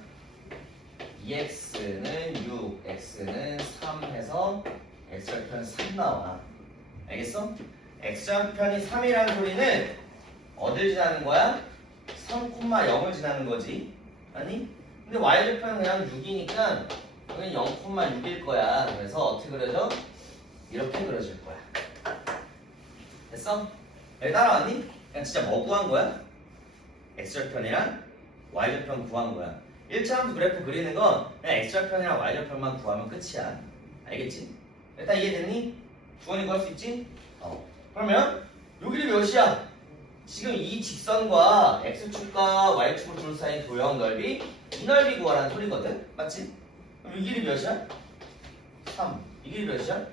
2x는 6, x는 3 해서 x절편 3 나와. 알겠어? x절편이 3이라는 소리는 어딜 지나는 거야? 3,0을 지나는 거지. 아니? 근데 y절편은 그냥 6이니까 여기는 0,6일 거야. 그래서 어떻게 그려져? 이렇게 그려질 거야. 됐어? 여기 따라왔니? 그냥 진짜 뭐 구한 거야? x절편이랑 y절편 구한 거야. 1차 함수 그래프 그리는 건 그냥 x절편이랑 y절편만 구하면 끝이야. 알겠지? 일단 이해됐니? 주원이 구할 수 있지? 그러면 요 길이 몇이야? 지금 이 직선과 x축과 y축을 둘러싸인 도형 넓이 이 넓이 구하라는 소리거든? 맞지? 그럼 이 길이 몇이야? 3. 이 길이 몇이야?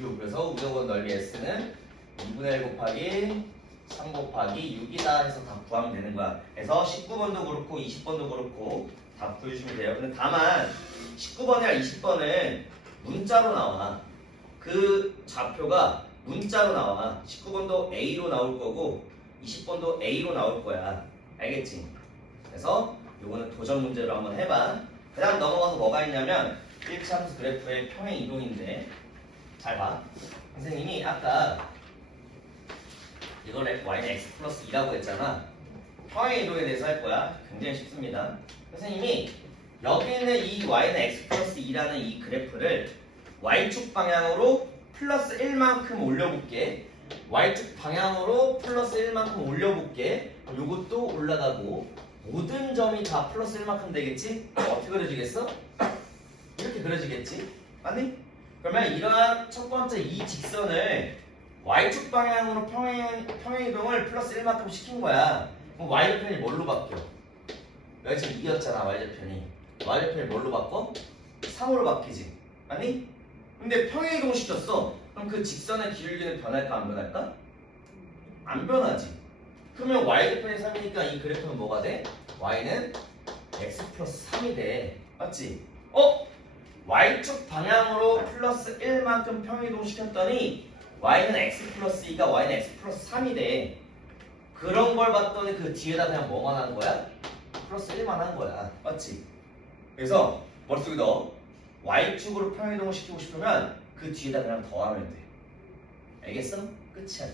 6. 그래서 우주원 넓이 s는 2분의 1 곱하기 3 곱하기 6이다 해서 다 구하면 되는 거야. 그래서 19번도 그렇고 20번도 그렇고 다 구해주시면 돼요. 근데 다만 19번이랑 20번은 문자로 나와. 그 좌표가 문자로 나와. 19번도 A로 나올 거고 20번도 A로 나올 거야. 알겠지? 그래서 요거는 도전 문제로 한번 해봐. 그 다음 넘어가서 뭐가 있냐면 1차 함수 그래프의 평행 이동인데 잘 봐. 선생님이 아까 이걸 y는 x 플러스 2라고 했잖아. 평행 이동에 대해서 할 거야. 굉장히 쉽습니다. 선생님이 여기 있는 이 y는 x 플러스 2라는 이 그래프를 y축 방향으로 플러스 1만큼 올려볼게. y축 방향으로 플러스 1만큼 올려볼게. 요것도 올라가고 모든 점이 다 플러스 1만큼 되겠지? 어떻게 그려지겠어? 이렇게 그려지겠지? 맞니? 그러면 이러한 첫 번째 이 직선을 y축 방향으로 평행이동을 플러스 1만큼 시킨 거야. 그럼 y절편이 뭘로 바뀌어? 여기 지금 2였잖아 y절편이. y절편이 뭘로 바꿔? 3으로 바뀌지. 아니? 근데 평행이동 시켰어. 그럼 그 직선의 기울기는 변할까 안 변할까? 안 변하지. 그러면 y좌편이 3이니까 이 그래프는 뭐가 돼? y는 x 플러스 3이 돼. 맞지? y축 방향으로 플러스 1만큼 평이동 시켰더니 y는 x 플러스 2가 y는 x 플러스 3이 돼. 그런 걸 봤더니 그 뒤에다 그냥 뭐만 한 거야? 플러스 1만 한 거야. 맞지? 그래서 머릿속에 넣어. y축으로 평이동을 시키고 싶으면 그 뒤에다 그냥 더하면 돼. 알겠어? 끝이야.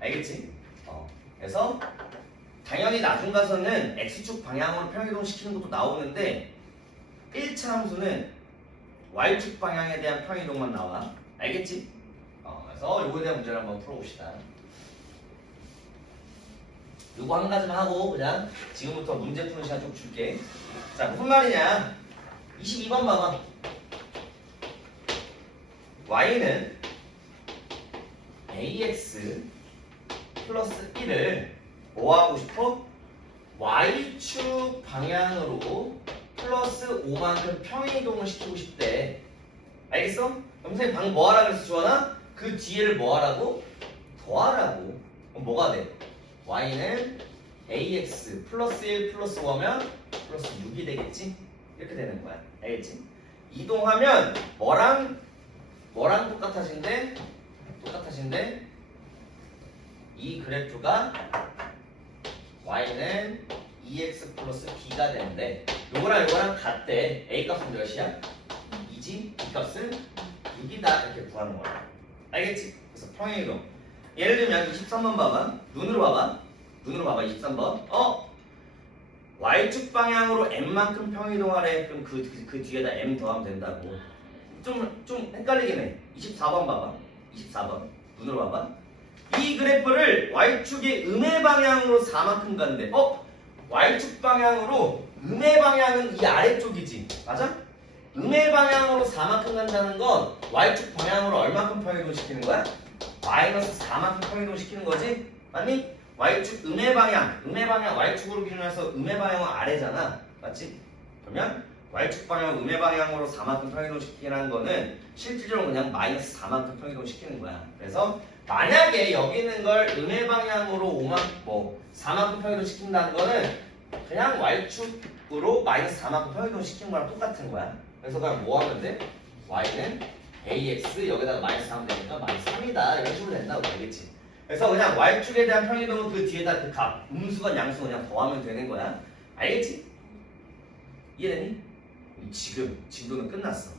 알겠지? 그래서 당연히 나중 가서는 x축 방향으로 평이동 시키는 것도 나오는데 1차 함수는 y축 방향에 대한 평이동만 나와. 알겠지? 그래서 요거에 대한 문제를 한번 풀어봅시다. 요거 한 가지만 하고 그냥 지금부터 문제 푸는 시간 좀 줄게. 자, 무슨 말이냐? 22번 봐봐. y는 ax 플러스 1을 뭐 하고 싶어? y축 방향으로 플러스 5만큼 평이동을 시키고 싶대. 알겠어? 그럼 선생님 방금 뭐 하라고 했어, 주원아? 그 뒤에를 뭐 하라고? 더하라고. 그럼 뭐가 돼? y는 ax 플러스 1 플러스 5하면 플러스 6이 되겠지? 이렇게 되는 거야. 알겠지? 이동하면 뭐랑 똑같아진대? 이 그래프가 y는 2x 플러스 b가 되는데 요거랑 같대. a 값은 몇이야? 2지? b 값은 6이다. 이렇게 구하는 거야. 알겠지? 그래서 평행이동. 예를 들면 23번 봐봐. 눈으로 봐봐. 23번. y축 방향으로 m만큼 평이동하래. 그럼 그 뒤에다 m 더하면 된다고. 좀 헷갈리긴 해. 24번 봐봐. 24번. 눈으로 봐봐. 이 그래프를 y축의 음의 방향으로 4만큼 간대. y축 방향으로 음의 방향은 이 아래쪽이지. 맞아? 음의 방향으로 4만큼 간다는 건 y축 방향으로 얼마큼 평이동 시키는 거야? 마이너스 4만큼 평이동 시키는 거지? 맞니? y축 음의 방향 y축으로 기준해서 음의 방향은 아래잖아. 맞지? 그러면 y축 방향 음의 방향으로 4만큼 평이동 시키는 거는 실질적으로 그냥 마이너스 4만큼 평이동 시키는 거야. 그래서 만약에 여기 있는 걸 음의 방향으로 4만큼 평이동 시킨다는 거는 그냥 y축으로 마이너스 4만큼 평이동 시키는 거랑 똑같은 거야. 그래서 그냥 뭐 하면 돼? y는 ax 여기다가 마이너스 하면 되니까 마이너스 3이다. 이런 식으로 된다고. 알겠지? 그래서 그냥 y축에 대한 평이동은 그 뒤에다 그 값, 음수건 양수건 그냥 더하면 되는 거야. 알겠지? 이해되니? 진도는 끝났어.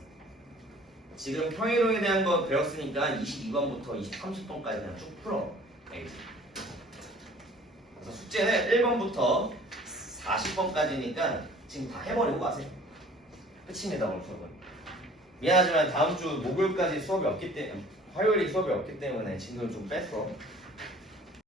지금 평이동에 대한 거 배웠으니까 22번부터 30번까지 그냥 쭉 풀어. 알겠지? 그래서 숙제는 1번부터 40번까지니까 지금 다 해버리고 가세요. 끝입니다. 오늘 수업은. 미안하지만 다음 주 목요일까지 수업이 없기 때문에 화요일이 수업이 없기 때문에 진도를 좀 뺐어.